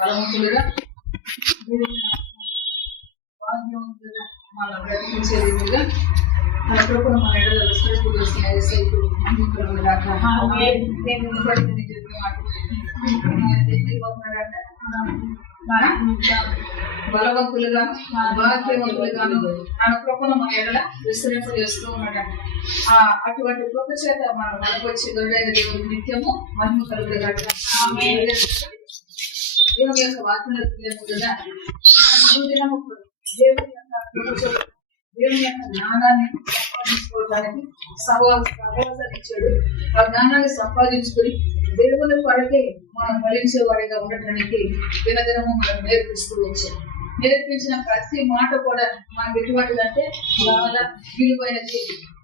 బలవంతులుగా భాగ్యవంతులుగా మన బ్రతికించే విధంగా మన కృపను మన ఎడల బలవంతులుగా భాగ్యవంతులుగాను మన కృపను మన ఎడల విస్తరింపజేస్తూ ఉన్నాడు. అటువంటి కృప చేత మనం మనకొచ్చి దొరైన దేవుడు నిత్యము మహిమ కలుగుగా దేవుని యొక్క వాక్యంగా అనుదినము దేవుని యొక్క జ్ఞానాన్ని సంపాదించుకోవడానికి సహవాసాలు ఆ జ్ఞానాన్ని సంపాదించుకుని దేవుని కొరకే మనం ఫలించే వారిగా ఉండటానికి దినదినము మనం నేర్పిస్తూ వచ్చాం. నేర్పించిన ప్రతి మాట కూడా మనకు ఎటువంటిదంటే చాలా విలువైనది,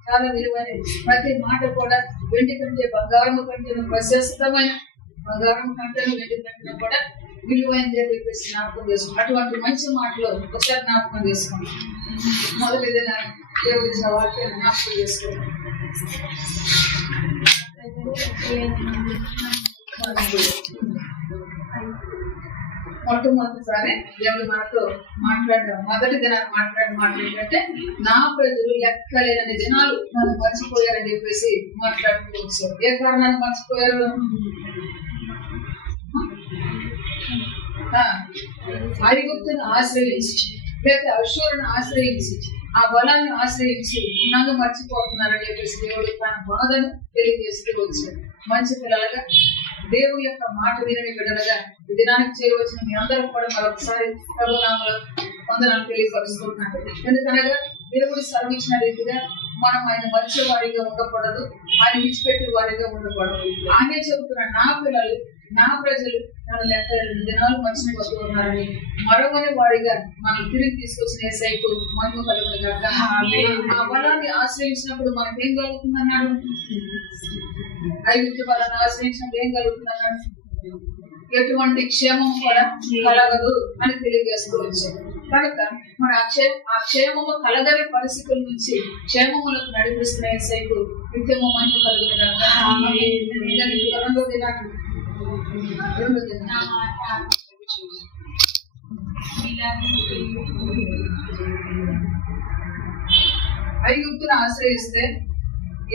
చాలా విలువైనది. ప్రతి మాట కూడా వెండి కంటే బంగారము కంటే ప్రశస్తమైన, బంగారం కంటే వెండి కంటే కూడా విలువైనది అని చెప్పేసి జ్ఞాపకం చేసుకోండి. అటువంటి మంచి మాటలు ఒకసారి జ్ఞాపకం చేసుకోండి. మొదటి ఏదైనా దేవుడి వాక్యాన్ని జ్ఞాపకం చేసుకోండి. మొట్టమొదటిసారి దేవుడు మనతో మాట్లాడడం మొదటి దినాన్ని మాట్లాడిన ఏంటంటే నా ప్రజలు లెక్కలేనని దినాలు నన్ను మర్చిపోయారని చెప్పేసి మాట్లాడుతూ వచ్చారు. ఏ కారణాన్ని మర్చిపోయారు? ఐగుప్తును ఆశ్రయించి లేకపోతే అశూరును ఆశ్రయించి ఆ బలాన్ని ఆశ్రయించి నన్ను మర్చిపోతున్నారని చెప్పేసి దేవుడు తన బాధను తెలియజేస్తూ వచ్చాడు. మంచి పిల్లలుగా దేవుని యొక్క మాట వినని బిడ్డలుగా దినానికి చేరవచ్చిన మీ అందరూ కూడా మరొకసారి ప్రభునామములో వందనాలు తెలియపరుస్తున్నాను. ఎందుకనగా దేవుడు సెలవిచ్చిన రీతిగా మనం ఆయన మర్చే వారిగా ఉండకూడదు, ఆయన విడిచిపెట్టే వారిగా ఉండకూడదు. ఆయనే చెబుతున్న నా పిల్లలు నా ప్రజలు నన్ను లెక్క దినాలు మర్చిపోతూ ఉన్నారని మరొకరి వారిగా మనం తిరిగి తీసుకొచ్చిన యేసయ్యకు మహిమ కలుగునుగాక. ఆ బలాన్ని ఆశ్రయించినప్పుడు మనకి ఏం కలుగుతుందన్నాడు? ఐగుప్తు బలాన్ని ఆశ్రయించినప్పుడు ఏం కలుగుతుందన్నాడు? ఎటువంటి క్షేమం కూడా కలగదు అని తెలియజేస్తూ వచ్చాడు. కనుక మన ఆ క్షేమము కలగని పరిస్థితుల నుంచి క్షేమములకు నడిపిస్తున్న యేసయ్యకు నిత్యము మహిమ కలుగునుగాక. ఐగుప్తును ఆశ్రయిస్తే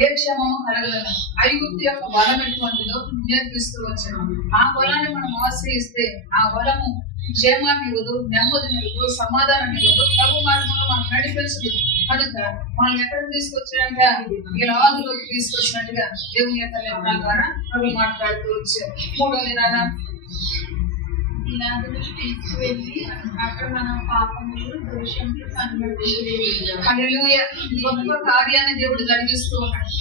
ఏ క్షేమము కలగలను. ఐగుప్తు యొక్క బలం ఎటువంటిదో నేర్పిస్తూ వచ్చాను. ఆ బలాన్ని మనం ఆశ్రయిస్తే ఆ బలము క్షేమాన్ని ఇవ్వదు, నెమ్మదిని ఇవ్వదు, సమాధానాన్ని ఇవ్వదు, ప్రభు మార్గంలో మనం నడిపించదు. కనుక మనం ఎక్కడికి తీసుకొచ్చాడంటే ఈ రాజులోకి తీసుకొచ్చినట్టుగా దేవుని యొక్క లేఖనాల ద్వారా ప్రభు మాట్లాడుతూ వచ్చారు. మూడో దినాన తీసుకువెళ్ళి అక్కడ మన పాపములు దోషములు హల్లెలూయా గొప్ప కార్యాన్ని దేవుడు జరిగిస్తూ ఉన్నాడు.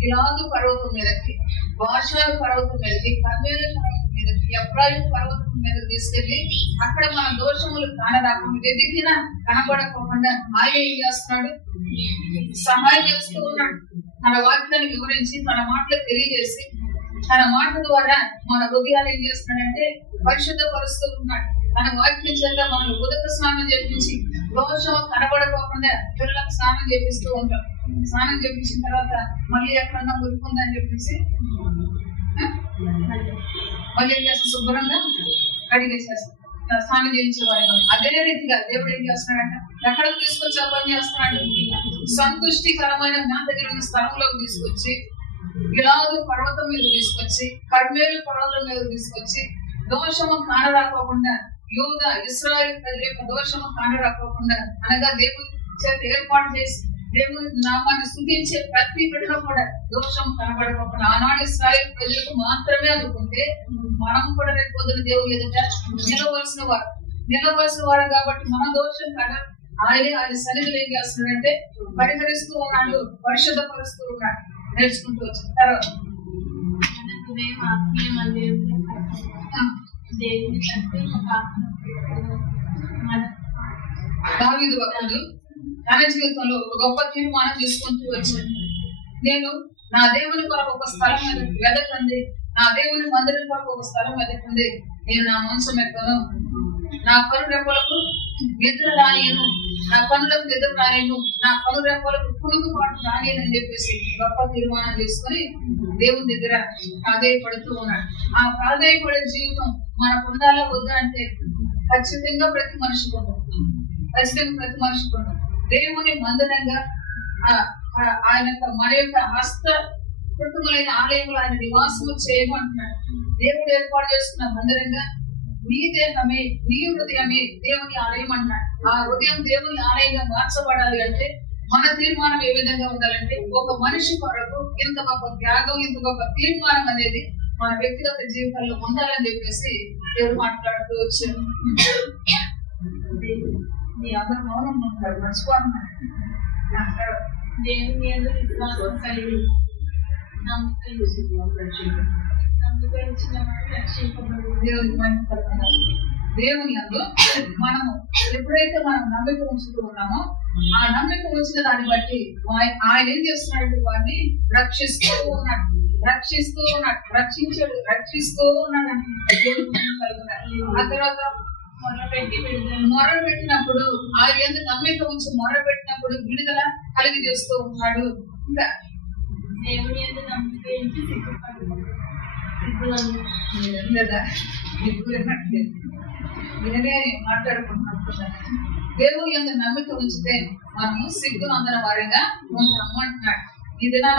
గిలాదు పర్వతం మీదకి, బాషాను పర్వతం మీదకి, కర్మేలు పర్వతం మీదకి, ఎఫ్రాయిము పర్వతం మీదకి తీసుకెళ్లి అక్కడ మన దోషములు కానరాకుండా వెతికినా కనబడకుండా ఆయన ఏం చేస్తున్నాడు? సహాయం చేస్తూ ఉన్నాడు. తన వాక్యాన్ని వివరించి తన మాటలు తెలియజేసి తన మాట ద్వారా మన హృదయాలు ఏం చేస్తున్నాడంటే పరిశుద్ధపరుస్తూ ఉన్నాడు. తన వాక్యం చేత మనం ఉదక స్నానం చేపించి దోషం కనబడకోకుండా పిల్లలకు స్నానం చేపిస్తూ ఉంటాం. స్నానం చేపించిన తర్వాత మళ్ళీ ఎక్కడన్నా మురికుందని చెప్పేసి మళ్ళీ శుభ్రంగా కడిగేసేస్తాం, స్నానం చేయించేవారు. అదే రీతిగా దేవుడు ఏం చేస్తున్నాడంట? ఎక్కడికి తీసుకొచ్చి పని చేస్తున్నాడు? సంతుష్టికరమైన జ్ఞాన కలిగిన స్థలంలోకి తీసుకొచ్చి గిలాదు పర్వతం మీద తీసుకొచ్చి కర్మేలు పర్వతం మీద తీసుకొచ్చి దోషము కానరాకోకుండా యూదా ఇశ్రాయేలు ప్రజల యొక్క దోషము కానరాకోకుండా అనగా దేవుని చేత ఏర్పాటు చేసి దేవుని నామాన్ని స్తుతించే ప్రతి బిడ్డలో కూడా దోషం కనబడకుండా ఆనాడు ఇశ్రాయేలు ప్రజలకు మాత్రమే అనుకుంటే మనం కూడా రేపు పొద్దున దేవుడు ఎదుట నిలవలసిన వారు కాబట్టి మన దోషం కదా ఆయన సన్నిధిలో ఏం చేస్తున్నాడంటే పరిహరిస్తూ ఉన్నాడు, పరిశుద్ధపరుస్తూ ఉన్నాడు. నేర్చుకుంటూ వచ్చిన తర్వాత దావీదు భక్తుడు తన జీవితంలో ఒక గొప్ప తీర్మానం తీసుకుంటూ వచ్చాడు. నేను నా దేవుని కొరకు ఒక స్థలం వెదకండి, నా దేవుని మందిరం కొరకు ఒక స్థలం వెదకండి, నేను నా మంచం ఎక్కను, నా కరుడెప్పలకు నిద్ర రానియను, నా పనులకు నిద్ర రానియను, నా పనుల రెప్పలకు పురుగు పాటు రానియను అని చెప్పేసి గొప్ప తీర్మానం చేసుకొని దేవుని దగ్గర ప్రాధాయపడుతూ ఉన్నాడు. ఆ ప్రాధాయపడే జీవితం మనకు ఉండాలా వద్దా అంటే ఖచ్చితంగా ప్రతి మనిషికి ఉండదు. ఖచ్చితంగా ప్రతి మనిషికి ఉండదు. దేవుని మందిరంగా ఆయన మన యొక్క హస్త కృతములైన ఆలయంలో ఆయన నివాసము చేయమంటున్నాడు. దేవుడు ఏర్పాటు చేస్తున్న మందిరంగా నీ దేహమే, నీ హృదయమే దేవుని ఆలయం అంటున్నాడు. ఆ హృదయం దేవుని ఆలయంగా మార్చబడాలి అంటే మన తీర్మానం ఏ విధంగా ఉండాలంటే ఒక మనిషి కొరకు ఇంత గొప్ప త్యాగం, ఇంత గొప్ప తీర్మానం అనేది మన వ్యక్తిగత జీవితంలో ఉండాలని చెప్పేసి దేవుడు మాట్లాడుతూ వచ్చారు. మీ అందరూ మౌనం ఉంటారు, మర్చిపోతున్నారు. దేవుని యందు విశ్వాసం కలిగి దేవుని యందు మనము ఎప్పుడైతే మనం నమ్మిక ఉంచుతూ ఉన్నామో ఆ నమ్మిక ఉంచిన దాన్ని బట్టి ఆయన ఏం చేస్తున్నాడు, వాడిని రక్షిస్తూ ఉన్నాడు, రక్షిస్తూ ఉన్నాడు. ఆ తర్వాత మొర్ర పెట్టినప్పుడు ఆయన ఎందుకు నమ్మిక ఉంచి మొర్ర పెట్టినప్పుడు విడుదల కలిగి చేస్తూ ఉన్నాడు. ఇంకా దేవుని యందు నమ్మిక ఉంచి లేదా నేనే మాట్లాడుకుంటున్నాను. దేవుని యందు నమ్మిక ఉంచితే మనము సిగ్గును అందన వారంగా ఉంటాము అంటున్నాడు. ఈ దినాన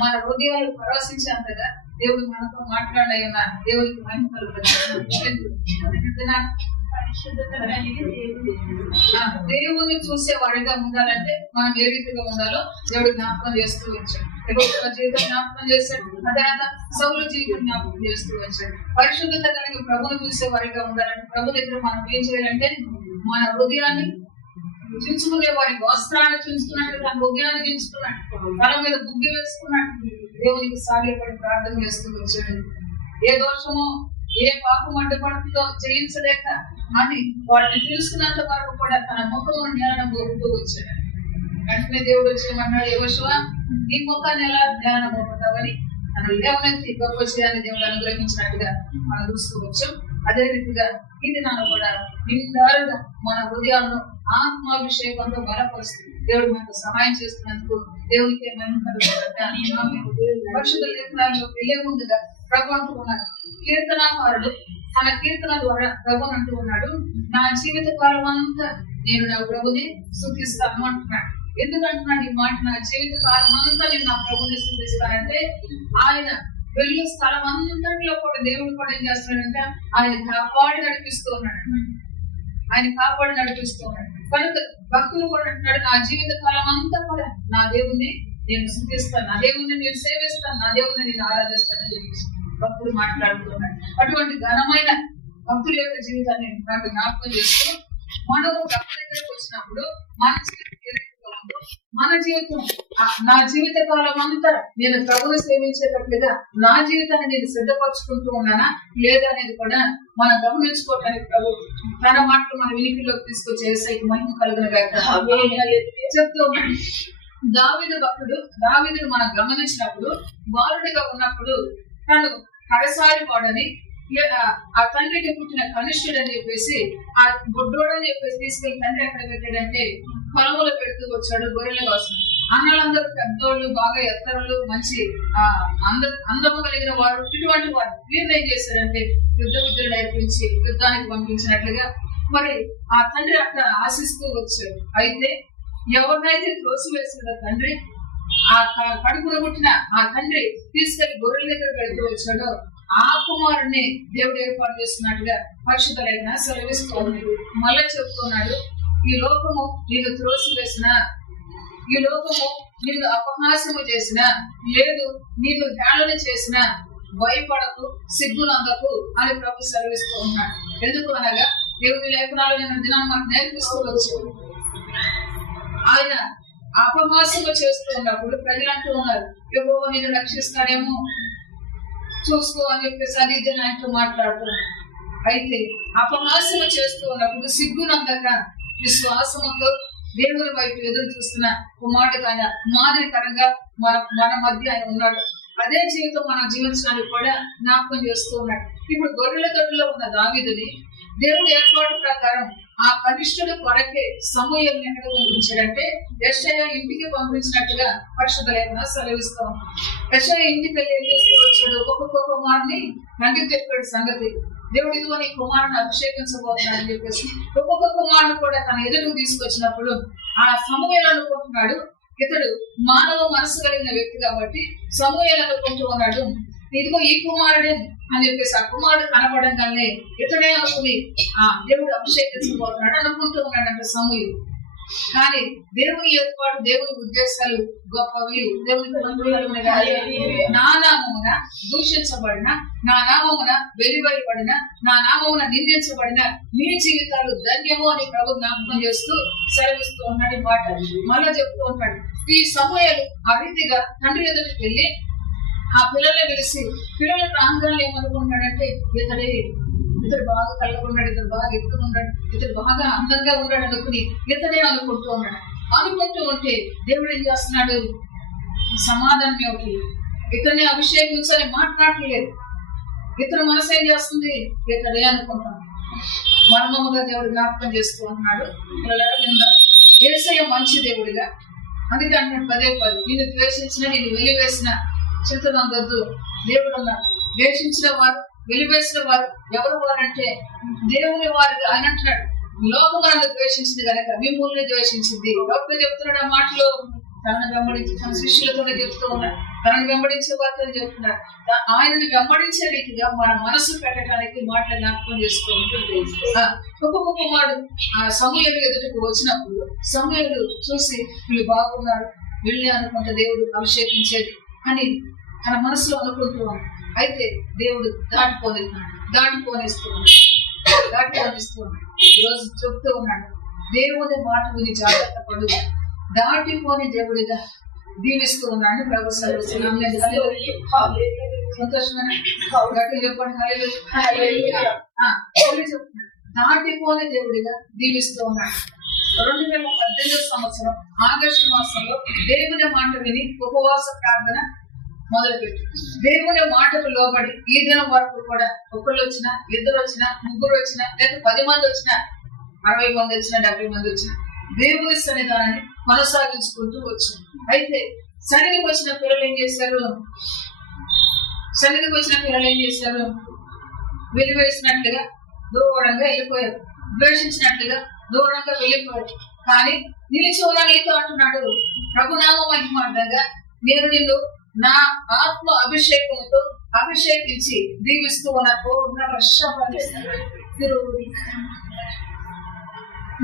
మన హృదయాలు పరవశించేంతగా దేవుడు మనతో మాట్లాడాయన్న దేవుడికి మహిమ కలుగుతుంది. దేవుని చూసే వాడిగా ఉండాలంటే మనం ఏ రీతిగా ఉండాలో దేవుడు జ్ఞాపకం చేస్తూ వచ్చాడు. జీవితం జ్ఞాపకం చేశాడు, తర్వాత సౌలు జీవితం జ్ఞాపకం చేస్తూ వచ్చాడు. పరిశుద్ధత కలిగి ప్రభుని చూసే వారిగా ఉండాలంటే ప్రభు దగ్గర మనం ఏం చేయాలంటే మన హృదయాన్ని చించుకునే వారి వస్త్రాన్ని చించుకున్నట్టు తన హృదయాన్ని చించుకున్నాడు, తల మీద బుగ్గి వేసుకున్నాడు, దేవునికి సాగిపడి ప్రార్థన చేస్తూ వచ్చాడు. ఏ దోషమో ఏ పాపం అడ్డుపడుతుందో జయించలేక అని వాటిని తెలుసుకున్నంత వరకు కూడా తన ముఖము నేలను మోపుతూ వచ్చాడు. వెంటనే దేవుడు వచ్చేయమన్నాడు, యెహోషువ నీ ముఖాన్ని ఎలా నేలన మోపుతావని తను లేవనెత్తి గొప్ప చేయాలని దేవుడు అనుగ్రహించినట్టుగా మనం చూసుకోవచ్చు. అదే రీతిగా ఇది నన్ను కూడా నిండారుగా మన హృదయాలను ఆత్మాభిషేకంతో బలపరుస్తుంది. దేవుడు మనకు సహాయం చేస్తున్నందుకు దేవునికి పరిశుద్ధ లేఖనాల్లో వెళ్ళే ముందుగా ప్రభు అంటూ ఉన్నాడు, కీర్తనాకారుడు తన కీర్తన ద్వారా ప్రభు అంటూ ఉన్నాడు, నా జీవిత కాలం అంతా నేను నా ప్రభుని స్తుతిస్తాను అంటున్నాడు. ఎందుకంటున్నాడు ఈ మాట? నా జీవిత కాలం అంతా నేను నా ప్రభుని స్తుతిస్తానంటే ఆయన వెళ్ళే స్థలం అంతటిలో కూడా దేవుడు కూడా ఏం చేస్తున్నాడంటే ఆయన కాపాడి నడిపిస్తూ ఉన్నాడు. కనుక భక్తులు కూడా అంటున్నాడు, నా జీవిత కాలం అంతా కూడా నా దేవుణ్ణి నేను స్తుతిస్తాను, నా దేవుణ్ణి నేను సేవిస్తాను, నా దేవుణ్ణి నేను ఆరాధిస్తానని చెప్పి భక్తులు మాట్లాడుతున్నాడు. అటువంటి ఘనమైన భక్తుల యొక్క జీవితాన్ని నాకు జ్ఞాపకం చేస్తూ మనము భక్తుల దగ్గరకు వచ్చినప్పుడు మన జీవితం నా జీవిత కాలం అంతా నేను ప్రభుని సేవించేటట్లుగా నా జీవితాన్ని నేను సిద్ధపరచుకుంటూ ఉన్నానా లేదా అనేది కూడా మనం గమనించుకోవటానికి ప్రభు తన మాటలు మన వినికిలోకి తీసుకొచ్చే మహిమ కలుగునగా చెప్తూ ఉన్నాడు. దావీదు భక్తుడు, దావీదును మనం గమనించినప్పుడు బాలుడిగా ఉన్నప్పుడు తను కడసారి వాడని ఆ తండ్రికి పుట్టిన కనిష్ఠుడు అని చెప్పేసి ఆ గుడ్డోడు అని చెప్పేసి తీసుకెళ్లి తండ్రి ఎక్కడ పెట్టాడంటే పొలంలో పెడుతూ వచ్చాడు గొర్రెల కోసం. అన్నలందరూ పెద్దోళ్ళు, బాగా ఎత్తరులు, మంచి అందము కలిగిన వారు, ఇటువంటి వారు వీళ్ళు ఏం చేశారంటే యుద్ధ విద్యలు నేర్పించి యుద్ధానికి పంపించినట్లుగా మరి ఆ తండ్రి అక్కడ ఆశిస్తూ వచ్చాడు. అయితే ఎవరినైతే త్రోసివేసాడో తండ్రి, ఆ కడుపున పుట్టిన ఆ తండ్రి తీసుకెళ్లి గొర్రెల దగ్గర పెడుతూ వచ్చాడో ఆ కుమారుణ్ణి దేవుడు ఏర్పాటు చేస్తున్నట్టుగా పరిశుద్ధ లేఖన సెలవిస్తోంది. మళ్ళా చెప్తున్నాడు, ఈ లోకము నీకు త్రోసివేసిన, ఈ లోకము నీకు అపహాస్యము చేసిన, లేదు నీకు హేళన చేసిన భయపడకు, సిగ్గునందకు అని ప్రభు సెలవిస్తూ ఉన్నాడు. ఎందుకు అనగా దేవుని లేఖనాలు నేను దినాన్ని మనకు నేర్పిస్తూ వచ్చాడు. ఆయన అపహాస్యము చేస్తూ ఉన్నప్పుడు ప్రజలు అంటూ ఉన్నారు, యెహోవా నిన్ను రక్షిస్తాడేమో చూసుకో అని చెప్పేసి అది ఇది ఆయనతో మాట్లాడుతున్నాడు. అయితే అపహాస్యము చేస్తూ ఉన్నప్పుడు సిగ్గునందక విశ్వాసముతో దేవుని వైపు ఎదురు చూస్తున్న కుమారుడికైన మాదిరికరంగా మన మధ్య ఆయన ఉన్నాడు. అదే జీవితం మనం జీవించడానికి కూడా జ్ఞాపకం చేస్తూ ఉన్నాడు. ఇప్పుడు గొర్రెల దొడ్లో ఉన్న దావీదుని దేవుడి ఏర్పాటు ప్రకారం ఆ కనిష్ఠుడు కొరకే సమూయేలుని ఎక్కడ పంపించాడంటే యెషయా ఇంటికి పంపించినట్టుగా పరిశుద్ధ లేఖనం సెలవిస్తూ ఉంది. యెషయా ఇంటికి వెళ్ళి ఏం చేస్తూ వచ్చాడు? ఒక్కొక్క కుమారుని తండ్రికి చెప్పాడు సంగతి. దేవుడు ఇదిగో నీ కుమారుని అభిషేకించబోతున్నాడని చెప్పేసి ఒక్కొక్క కుమారుని కూడా తన ఎదురుకు తీసుకొచ్చినప్పుడు ఆ సమూయేలు అనుకుంటున్నాడు, ఇతడు మానవ మనసు కలిగిన వ్యక్తి కాబట్టి సమూయేలు అనుకుంటూ ఉన్నాడు, ఇదిగో ఈ కుమారుడే అని చెప్పేసి ఆ కుమారుడు కనపడంగానే ఇతడే అనుకుని ఆ దేవుడు అభిషేకించబోతున్నాడు అనుకుంటూ ఉన్నాడంటే సమూయేలు. కానీ దేవుని ఏర్పాటు, దేవుని ఉద్దేశాలు గొప్పవి. దేవుని నా నామమున దూషించబడిన, నా నామమున వెలువడిన, నా నామమున నిందించబడిన మీ జీవితాలు ధన్యము అని ప్రభు జ్ఞాపకం చేస్తూ సెలవిస్తూ ఉన్నాడు మాట. మళ్ళా చెప్తూ ఉంటాడు, ఈ సమూయేలు ఆ రీతిగా తండ్రి ఎదుటికి వెళ్ళి ఆ పిల్లల్ని పిలిచి పిల్లల ప్రాంతాల్లో ఏమనుకుంటున్నాడంటే ఇతడు బాగా కళ్ళకున్నాడు, ఇతడు బాగా ఎత్తుకున్నాడు, ఇతడు బాగా అందంగా ఉన్నాడు అనుకుని ఇతడే అనుకుంటూ ఉన్నాడు. అనుకుంటూ ఉంటే దేవుడు ఏం చేస్తున్నాడు? సమాధానం ఏమిటి? ఇతన్ని అభిషేకించని మాట్లాడలేదు. ఇతని మనసు ఏం చేస్తుంది? ఇతడే అనుకుంటాను. మర్మముగా దేవుడు జ్ఞాపకం చేస్తూ ఉంటున్నాడు. యేసయ్య మంచి దేవుడిగా, అందుకే అంటున్నాడు పదే పది, నేను ద్వేషించిన, నేను వెలివేసిన చింతనందొద్దు. దేవుడు అన్నాడు, ద్వేషించిన వారు, వెలివేసిన వారు ఎవరు వారంటే దేవుని వారు. ఆయన అంటున్నాడు, లోకములను ద్వేషించింది కనుక మిమ్మల్ని ద్వేషించింది. డాక్టర్ చెప్తున్నాడు ఆ మాటలో. తనను వెంబడించి తన శిష్యులతోనే చెప్తూ ఉన్నాడు, తనను వెంబడించే వారితో చెప్తున్నాడు. ఆయనని వెంబడించే రీతిగా మన మనసు పెట్టడానికి మాటలు జ్ఞాపకం చేస్తూ ఉంటుంది. ఒక్కొక్క కుమారుడు ఆ సమూయేలు ఎదుటికి వచ్చినప్పుడు సమూయేలు చూసి వీళ్ళు బాగున్నారు, వీళ్ళే అనుకుంటే దేవుడు అభిషేకించేది అని తన మనసులో అనుకుంటూ ఉన్నాడు. అయితే దేవుడు దాటిపోనిస్తూ ఉన్నాడు. ఈరోజు చెప్తూ ఉన్నాడు, దేవుని మాట విని జాగ్రత్త పడు, దాటిపోని దేవుడిగా దీవిస్తూ ఉన్నాడు ప్రభు. సంతోషమైన చెప్పండి. దాటిపోని దేవుడిగా దీవిస్తూ ఉన్నాడు. 2018 సంవత్సరం ఆగస్టు మాసంలో దేవుని మాట విని ఉపవాస ప్రార్థన మొదలుపెట్టి దేవుని మాటకు లోబడి ఈ దినం వరకు కూడా ఒకళ్ళు వచ్చినా, ఇద్దరు వచ్చినా, ముగ్గురు వచ్చినా, లేదా 10 మంది వచ్చినా, 60 మంది వచ్చినా, 70 మంది వచ్చినా దేవుని సన్నిధానాన్ని కొనసాగించుకుంటూ వచ్చాం. అయితే సన్నిధికి వచ్చిన పిల్లలు ఏం చేశారు? వెలివేసినట్లుగా దూరంగా వెళ్ళిపోయారు, ద్వేషించినట్లుగా దూరంగా వెళ్ళిపోయారు. కానీ నిలిచి ఉన్న నీతో అంటున్నాడు, ప్రభునామ మహిమార్థంగా నేను నిన్ను నా ఆత్మ అభిషేకంతో అభిషేకించి దీవిస్తూ ఉన్నాను.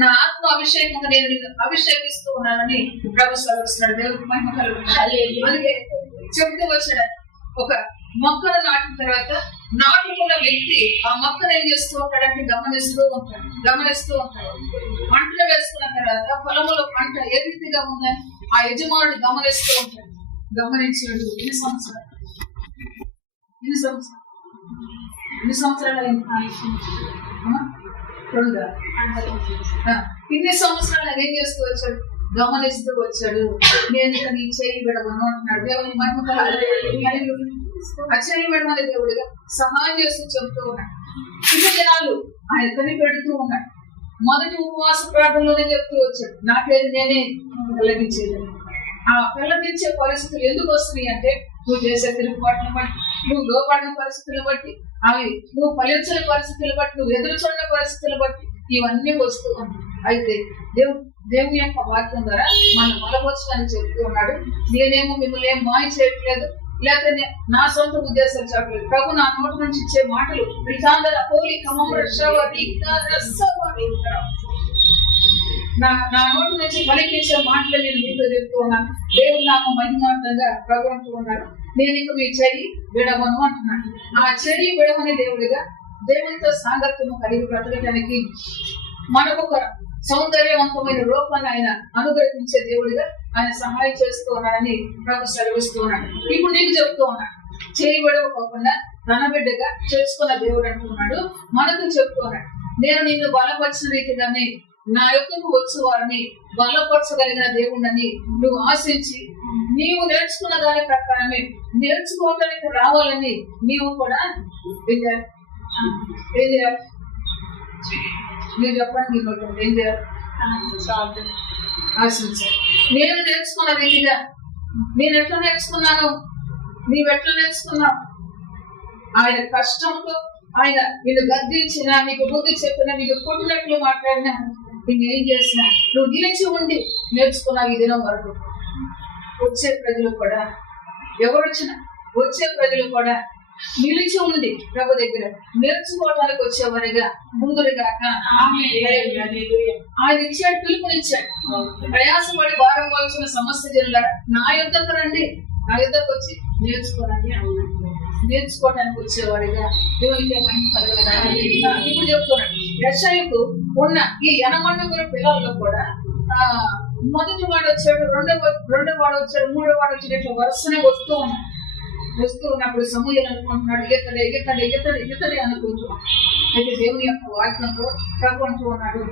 నా ఆత్మ అభిషేకంగా నేను నిన్ను అభిషేకిస్తూ ఉన్నానని ప్రభు సెలవిస్తున్నాడు. దేవుడికి మహిమ కలుగుతుంది. అందుకే చెప్తూ వచ్చాడు, ఒక మొక్కను నాటిన తర్వాత నాటుకున్న వ్యక్తి ఆ మొక్కను ఏం చేస్తూ ఉంటాడంటే గమనిస్తూ ఉంటాడు. పంటలు వేసుకున్న తర్వాత పొలంలో పంట ఏ రీతిగా ఉందని ఆ యజమానుడు గమనిస్తూ ఉంటాడు. గమనించాడు. ఎన్ని సంవత్సరాలు ఇన్ని సంవత్సరాలు ఏం చేస్తూ వచ్చాడు? గమనిస్తూ వచ్చాడు. నేను ఇక నీ చేయి విడవను అంటున్నాడు. దేవుని మహిమ అచ్చయి విడమని దేవుడిగా సహాయం చేస్తూ చెబుతూ ఉన్నాడు. ఇన్ని దినాలు ఆయన కనిపెడుతూ ఉన్నాడు. మొదటి ఉపవాస ప్రార్థనలోనే చెప్తూ వచ్చాడు, నాకేది నేనే వెల్లడించేది. ఆ వెల్లడించే పరిస్థితులు ఎందుకు వస్తున్నాయి అంటే నువ్వు చేసే తిరుగుబాటును బట్టి, నువ్వు లోపడిన పరిస్థితులు బట్టి, అవి నువ్వు ఫలించిన పరిస్థితులు బట్టి, నువ్వు ఎదురు చూడని పరిస్థితులు బట్టి ఇవన్నీ వస్తూ ఉన్నాయి. అయితే దేవుని యొక్క వాక్యం ద్వారా మనం బలపరచడానికి చెప్తూ ఉన్నాడు. నేనేమో మిమ్మల్ని ఏం మాయ చేయట్లేదు, లేకపోతే నా సొంత ఉద్దేశాలు చెప్పలేదు. ప్రభు నా నోటి నుంచి ఇచ్చే మాటలు నా నోటి నుంచి పలికించే మాటలు నేను మీతో చెప్తూ ఉన్నాను. దేవుడు నాకు మహిమార్థంగా ప్రభు అంటూ ఉన్నాడు, నేను ఇక మీ చెయ్యి విడవను అంటున్నాను. ఆ చెయ్యి విడవని దేవుడిగా దేవునితో సాంగత్యము కలిగి బ్రతకడానికి మనకు ఒక సౌందర్యవంతమైన రూపాన్ని ఆయన అనుగ్రహించే దేవుడిగా ఆయన సహాయం చేస్తూ ఉన్నాడని ప్రభు సెలవిస్తూ ఉన్నాడు. ఇప్పుడు నీకు చెప్తూ ఉన్నాడు, చేయి విడవకోకుండా తన బిడ్డగా చేసుకున్న దేవుడు అంటున్నాడు. మనకు చెప్తూ ఉన్నాడు, నేను నిన్ను బలపరిచిన రీతిగానే నా యొక్కకు వచ్చు వారిని బలపరచగలిగిన దేవుడిని నువ్వు ఆశించి నీవు నేర్చుకున్న దాని ప్రకారమే నేర్చుకోవడానికి రావాలని నీవు కూడా మీరు చెప్పండి, మీరు ఒకటి ఏం చేయాలి? ఆశించాలి. నేను నేర్చుకున్న రీతిగా నేను ఎట్లా నేర్చుకున్నాను, నీవెట్లా నేర్చుకున్నావు? ఆయన కష్టంతో ఆయన నిన్ను గద్దించినా, నీకు బుద్ధి చెప్పినా, నీకు కొట్టినట్లు మాట్లాడినా, నేను ఏం చేసినా నువ్వు నిలిచి ఉండి నేర్చుకున్నావు ఈ దినం వరకు. వచ్చే ప్రజలు కూడా, ఎవరొచ్చినా వచ్చే ప్రజలు కూడా నిలిచి ఉంది ప్రభు దగ్గర నేర్చుకోవడానికి వచ్చేవారిగా ముందుగాక ఆయన ఇచ్చాడు, పిలుపునిచ్చాడు. ప్రయాసపడి భారం మోసిన సమస్య జిల్లా నా యుద్ధకు రండి, నా యుద్ధకు వచ్చి నేర్చుకోవడానికి నేర్చుకోవడానికి వచ్చేవాడిగా దేవునికి మహిమ కలుగును. ఇప్పుడు చెప్తున్నాడు, యెషయాకు ఉన్న ఈ 80 పిల్లల్లో కూడా మొదటి వాడు వచ్చాడు, రెండో వాడు వచ్చాడు, మూడో వాడు వచ్చాడు, ఇట్లా వరుసనే వస్తూ ఉన్నప్పుడు సమూయేలు అనుకుంటున్నాడు, ఎగతడి అనుకుంటున్నాడు. అయితే దేవుని యొక్క వాక్యంతో ప్రభు అంటూ ఉన్నాడు,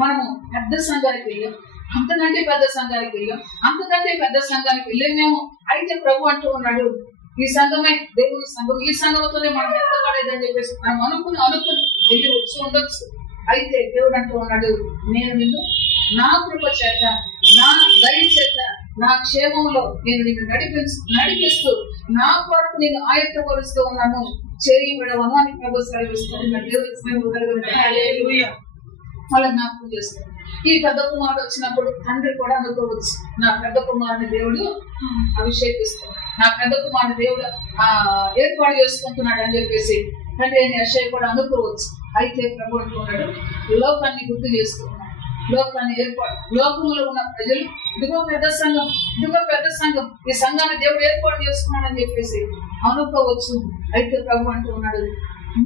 మనము పెద్ద సంఘానికి వెళ్ళాం, అంతకంటే పెద్ద సంఘానికి వెళ్ళాం, అంతకంటే పెద్ద సంఘానికి వెళ్ళామేమో. అయితే ప్రభు అంటూ ఉన్నాడు, ఈ సంఘమే దేవుని సంఘం, ఈ సంఘంతోనే మనం ఎత్తపడేదని చెప్పేసి మనం అనుకుని వెళ్ళి వచ్చి ఉండొచ్చు. అయితే దేవుడు అంటూ ఉన్నాడు, నేను నిన్ను నా కృప చేత, నా దయ చేత, నా క్షేమంలో నేను నిన్ను నడిపిస్తూ నా కొరకు నేను ఆయత్తపరుస్తూ ఉన్నాను, చేయి విడవను అని ప్రభు సెలవిస్తున్నాడు. వాళ్ళ జ్ఞాపకం చేస్తాడు. ఈ పెద్ద కుమారుడు వచ్చినప్పుడు తండ్రి కూడా అనుకోవచ్చు, నా పెద్ద కుమారుని దేవుడు అభిషేకిస్తాడు, నా పెద్ద కుమారుని దేవుడు ఏర్పాటు చేసుకుంటున్నాడు అని చెప్పేసి తండ్రి అని యెషయా కూడా అనుకోవచ్చు. అయితే ప్రభు అంటున్నాడు, లోకాన్ని గుర్తు చేసుకున్నాడు, లోకాన్ని లోకంలో ఉన్న ప్రజలు ఇదిగో పెద్ద సంఘం, ఈ సంఘాన్ని దేవుడు ఏర్పాటు చేసుకున్నాడని చెప్పేసి అనుకోవచ్చు. అయితే ప్రభు అంటూ ఉన్నాడు,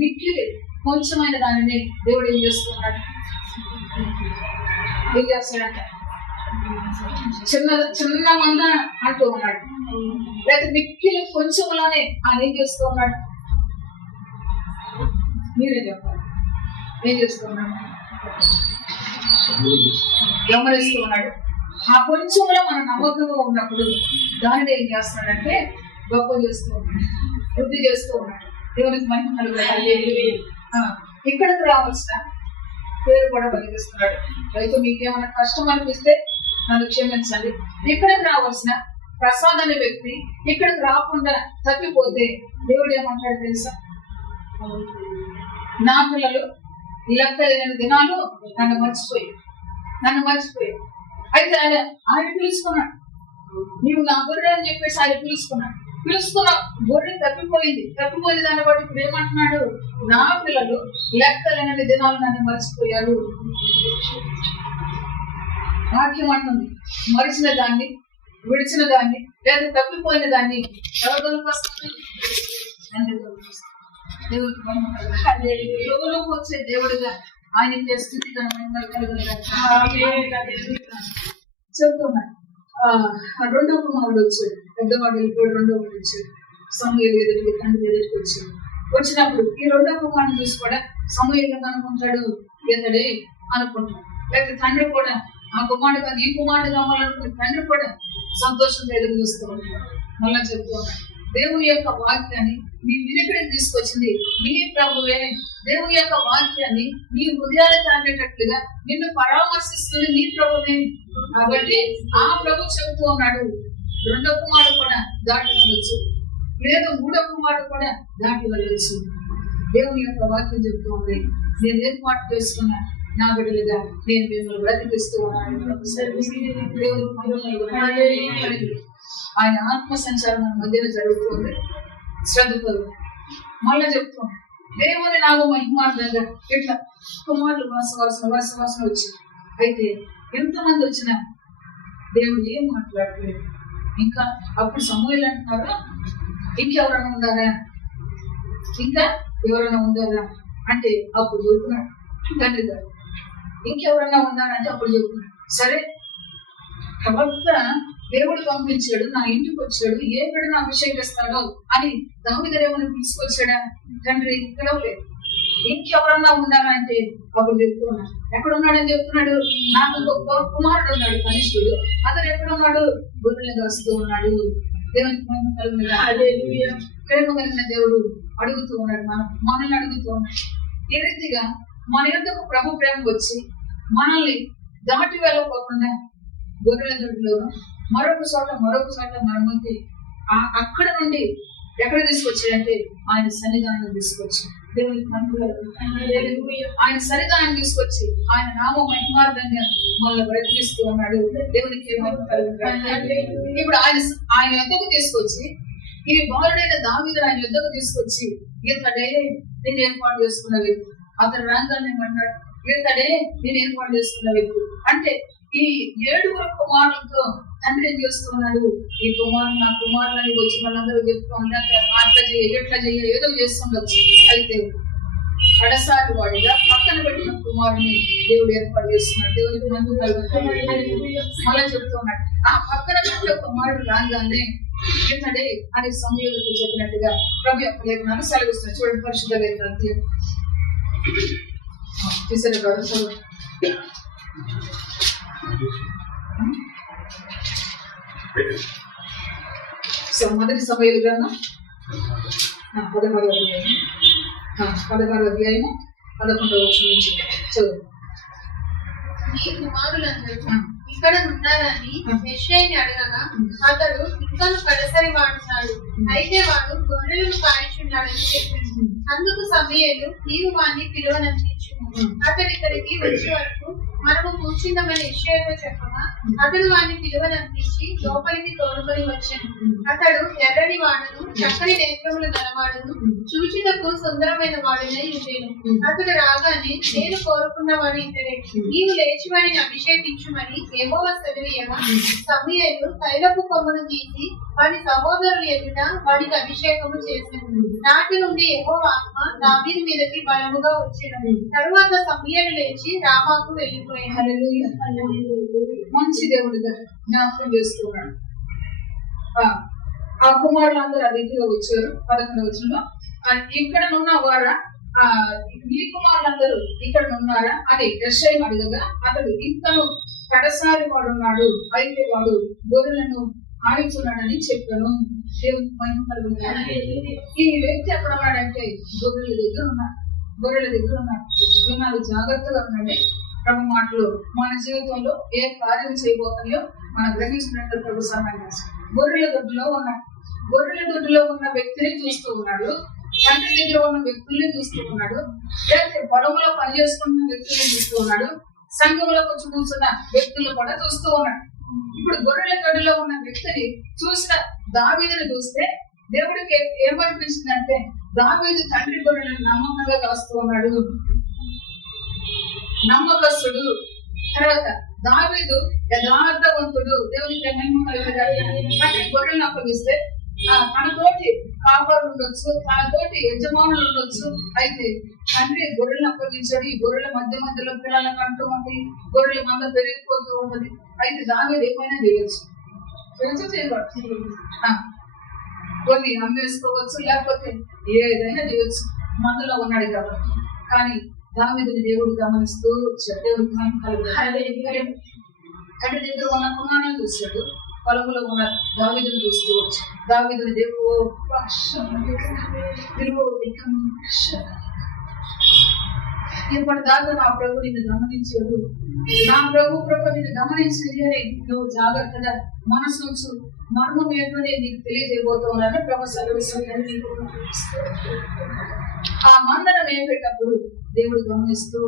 మిక్కిలి కొంచెమైన దానిని దేవుడు ఏం చేస్తున్నాడు, ఏం చేస్తాడంట, చిన్న మంద అంటూ ఉన్నాడు. లేకపోతే మిక్కిలి కొంచెంలోనే ఆయన ఏం చేస్తూ ఉన్నాడు, మీరే చెప్పాలి, ఏం చేస్తున్నాడు, గమనిస్తూ ఉన్నాడు. ఆ కొంచెంలో మన నమ్మకంగా ఉన్నప్పుడు దానిని ఏం చేస్తున్నాడంటే గొప్ప చేస్తూ ఉన్నాడు, వృద్ధి చేస్తూ ఉన్నాడు. దేవునికి మహిమ కలుగుతుంది. ఇక్కడికి రావాల్సిన పేరు కూడా బలిగిస్తున్నాడు. అయితే మీకేమైనా కష్టం అనిపిస్తే నన్ను క్షమించండి. ఇక్కడికి రావాల్సిన ప్రసాద్ అనే వ్యక్తి ఇక్కడికి రాకుండా తప్పిపోతే దేవుడు ఏమంటాడు తెలుసా, నా పిల్లలు లెక్కలేని దినాలు నన్ను మర్చిపోయి. అయితే ఆయన పిలుచుకున్నాడు, నీవు నా గొర్రె అని చెప్పేసి ఆయన పిలుచుకున్న గొర్రె తప్పిపోయింది దాన్ని బట్టి ఇప్పుడు ఏమంటున్నాడు, నా పిల్లలు లెక్కలేని దినాలు నన్ను మర్చిపోయారు. వాక్యం అంటుంది, మరిచిన దాన్ని, విడిచిన దాన్ని, లేదా తప్పిపోయిన దాన్ని ఎవరు దొరికొస్తారు, దేవుడికి వచ్చే దేవుడిగా ఆయన స్థితి చెప్తున్నాడు. రెండో కుమారుడు వచ్చాడు, పెద్దవాడు వెళ్ళిపోయాడు, రెండో వాడు వచ్చాడు, సమూయేలు ఎదుటికి, తండ్రి ఎదుటికి వచ్చాడు. వచ్చినప్పుడు ఈ రెండో కుమారుడు చూసి కూడా సమూయేలు అనుకుంటాడు, ఎతడే అనుకుంటాడు. లేకపోతే తండ్రి కూడా ఆ కుమారుడు కాదు ఈ కుమారుడు కావాలనుకుని తండ్రి కూడా సంతోషంగా ఎదురు చూస్తూ ఉంటాడు. మళ్ళా చెప్తూ ఉన్నాడు, దేవుని యొక్క వాక్యాన్ని నీ వినికిడికి తీసుకొచ్చింది నీ ప్రభువే. దేవుని యొక్క వాక్యాన్ని నీ హృదయాన్ని తాగేటట్లుగా నిన్ను పరామర్శిస్తుంది నీ ప్రభువే. కాబట్టి ఆ ప్రభు చెబుతూ ఉన్నాడు, రెండో కుమారుడు కూడా దాటి వెళ్ళొచ్చు, లేదు మూడో కుమారుడు కూడా దాటి వెళ్ళొచ్చు. దేవుని యొక్క వాక్యం చెబుతూ ఉంది, నేను ఏర్పాటు చేసుకున్నా నా బిడ్డలుగా నేను మిమ్మల్ని బ్రతికిస్తూ ఉన్నాను. ఆయన ఆత్మ సంచారం మన మధ్యన జరుగుతుంది. శ్రద్ధతో మళ్ళీ చెప్తాం, దేవుని నాకు మహిమార్థంగా ఇట్లా కుమారులు వాసవాసన వచ్చింది. అయితే ఎంతమంది వచ్చినా దేవుడు ఏం మాట్లాడలేదు. ఇంకా అప్పుడు సమూయేలు అంటున్నారా, ఇంకెవరైనా ఉందారా అంటే అప్పుడు చెబుతున్నాడు తండ్రి గారు, ఇంకెవరన్నా ఉన్నారంటే అప్పుడు చెబుతున్నాడు, సరే ప్రవక్త దేవుడు పంపించాడు, నా ఇంటికి వచ్చాడు, ఏ బిడ్డను అభిషేకిస్తాడో అని దావీదుని తీసుకొచ్చాడా తండ్రి, పిలవలేదు. ఇంకెవరన్నా ఉన్నారా అంటే అప్పుడు చెప్తున్నాడు, ఎక్కడున్నాడని చెప్తున్నాడు, నాకు ఒక కుమారుడు ఉన్నాడు కనిష్ఠుడు, అతను ఎక్కడున్నాడు, గొర్రెలు కాస్తూ ఉన్నాడు. దేవునికి ప్రేమ కలిగిన దేవుడు అడుగుతూ ఉన్నాడు, మనల్ని అడుగుతూ ఉన్నాడు. ఈ రీతిగా మన యొద్దకు ప్రభు ప్రేమ వచ్చి మనల్ని దాటి వెళ్ళకోకుండా గొర్రెల దొడ్లోను మరొక చోట మనమంతి అక్కడ నుండి ఎక్కడ తీసుకొచ్చాడంటే ఆయన సన్నిధానం తీసుకొచ్చి దేవునికి ఆయన సన్నిధానం తీసుకొచ్చి ఆయన నామ మహిమార్థంగా మనల్ని బ్రతికిస్తూ ఉన్నాడు. దేవునికి ఇప్పుడు ఆయన యొద్దకు తీసుకొచ్చి ఈ బాలుడైన దావీదును ఆయన యొద్దకు తీసుకొచ్చి ఇతడే నేను ఏర్పాటు చేసుకున్న వ్యక్తి, అతను రాగానే అన్నాడు ఇతడే నేను ఏర్పాటు చేసుకున్న వ్యక్తి అంటే ఈ 7 కుమారులతో తండ్రి ఏం చేస్తున్నాడు, ఈ కుమారుడు నా కుమారులని వచ్చి వాళ్ళందరూ చెప్తూ ఉండాలి అట్లా ఎట్లా చెయ్య ఏదో చేస్తుండొచ్చు. అయితే కడసారి వాడిగా పక్కన పెట్టిన కుమారుని దేవుడు ఏర్పాటు చేస్తున్నాడు. దేవుడికి మందు మళ్ళీ చెప్తున్నాడు ఆ పక్కన పెట్టిన కుమారుడు రాగానే ఇతడే అని సమయంలో చెప్పినట్టుగా ప్రభు యొక్క లేఖనాలు సెలవిస్తున్నాడు. చూడండి పరిశుద్ధ లేఖనాలు తీసారు. మొదటి సమయాలు గ్రంథం 16వ అధ్యాయము 11వ వచనం నుంచి చదువు. ఈ కుమారులందరూ ఇక్కడ ఉన్నారని యెషయాని అడగగా అతడు ఇంకను కడసరి వాడున్నాడు, అయితే వాడు గొర్రెలను కాయించున్నాడని చెప్పింది. అందుకు సమూయేలు నీవు వాణ్ణి పిలువనందించుము, అతడు ఇక్కడికి వచ్చే వరకు మనము కూర్చుందామని యెషయాతో చెప్పగా అతడు వాణ్ణి పిలువనందించి లోపలికి తోడుకొని వచ్చాను. అతడు ఎర్రని వాడును చక్కని నేత్రములు గలవాడును చూచుటకు సుందరమైన వాడునై ఉండేను. అతడు రాగానే నేను కోరుకున్నవాడు ఇతడే, నీవు లేచి వాడిని అభిషేకించుమని యెహోవా సెలవీయగా సమూయేలు తైలపు కొమ్మును తీసి వాడి సహోదరుల ఎదుట వాడికి అభిషేకము చేశాను. నాటి నుండి యెహోవా ఆత్మ దావీదు మీదకి బలముగా వచ్చాడు. తరువాత సమూయేలు లేచి రామాకు వెళ్ళిపోయాడు. మంచి దేవుడిగా జ్ఞాపకం చేస్తున్నాడు. ఆ కుమారులందరూ ఆ రీతిగా వచ్చారు. 11వ వచనంలో ఇక్కడ ఉన్న వారా మీ కుమారులందరూ ఇక్కడ ఉన్నారా అని యెషయా అడగగా అతడు ఇంకను కడసారి వాడున్నాడు, అయితే వాడు గొర్రెలను ఆడించున్నాడని చెప్పాను. దేవునికి మహిమ కలుగును. ఈ వ్యక్తి ఎక్కడ ఉన్నాడంటే గొర్రెల దగ్గర ఉన్నాడు. విన్నాడు, జాగ్రత్తగా ఉన్నాడే. ప్రభు మాటలు మన జీవితంలో ఏ కార్యం చేయబోతున్నాయో మనం గ్రహించినట్టు ప్రభు సహాయం చేస్తాడు. గొర్రెల దొడ్డులో ఉన్న వ్యక్తిని చూస్తూ ఉన్నాడు, తండ్రి దగ్గర ఉన్న వ్యక్తుల్ని చూస్తూ ఉన్నాడు, లేకపోతే పొలంలో పనిచేసుకుంటున్న వ్యక్తుల్ని చూస్తూ ఉన్నాడు, సంఘంలో కొంచెం కూర్చున్న వ్యక్తులను కూడా చూస్తూ ఉన్నాడు. ఇప్పుడు గొర్రెల దొడ్డులో ఉన్న వ్యక్తిని చూసిన దావీదుని చూస్తే దేవుడికి ఏమనిపించిందంటే దావీదు తండ్రి గొర్రెలను నమ్మకంగా కాస్తూ ఉన్నాడు, నమ్మకస్తుడు. తర్వాత దావీదు యథార్థవంతుడు. దేవునికి మహిమ కలుగును. అంటే గొర్రెలను అప్పగిస్తే తనతోటి కాపరులు ఉండొచ్చు, తనతోటి యజమానులు ఉండొచ్చు, అయితే తండ్రి గొర్రెలను అప్పగించాడు. ఈ గొర్రెల మధ్యలో పిల్లలకు అంటూ ఉంది, గొర్రెల మంద పెరిగిపోతూ ఉన్నది. అయితే దావీదు ఏమైనా చేయొచ్చు, కొన్ని అమ్మేసుకోవచ్చు, లేకపోతే ఏదైనా చేయొచ్చు, మందులో ఉన్నాడు కాబట్టి. కానీ దావీదుని దేవుడు గమనిస్తూ వచ్చాడు. దేవుడికి మహిమ కలుగును. తండ్రి దగ్గర ఉన్న కుమారుని చూశాడు, పొలంలో ఉన్న దావీదుని చూస్తూ వచ్చాడు. దావీదుని దేవుడు ఇప్పటిదాకా నా ప్రభు నిన్ను గమనించాడు, నా ప్రభు నిన్ను గమనించింది అని నువ్వు జాగ్రత్తగా మనసు నుంచి మర్మం ఏంటో నేను నీకు తెలియజేయబోతున్నాను. ప్రభు సెలవిస్తున్నాడు. ఆ మందను మేపేటప్పుడు దేవుడు గమనిస్తూ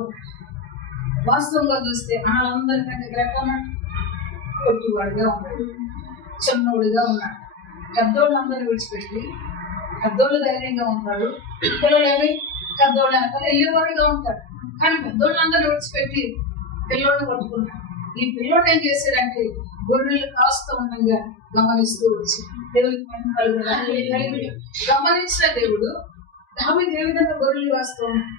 వాస్తవంగా చూస్తే వాళ్ళందరికంటే గ్రహణ కొట్టువాడుగా ఉన్నాడు, చిన్నోడుగా ఉన్నాడు. పెద్దోళ్ళందరూ విడిచిపెట్టి పెద్దోళ్ళు ధైర్యంగా ఉంటాడు, పిల్లలేమి పెద్దోళ్ళు వెనకాల వెళ్ళేవాడుగా ఉంటాడు. కానీ పెద్దోళ్ళందరూ విడిచిపెట్టి పిల్లోడిని పట్టుకున్నాడు. ఈ పిల్లోడు ఏం చేశాడంటే గొర్రెలు కాస్తూ ఉండగా గమనిస్తూ వచ్చి దేవుడికి మహిమ కలుగును. గమనించిన దేవుడు దావీదు ఏ విధంగా గొర్రెలు కాస్తూ ఉన్నాడు,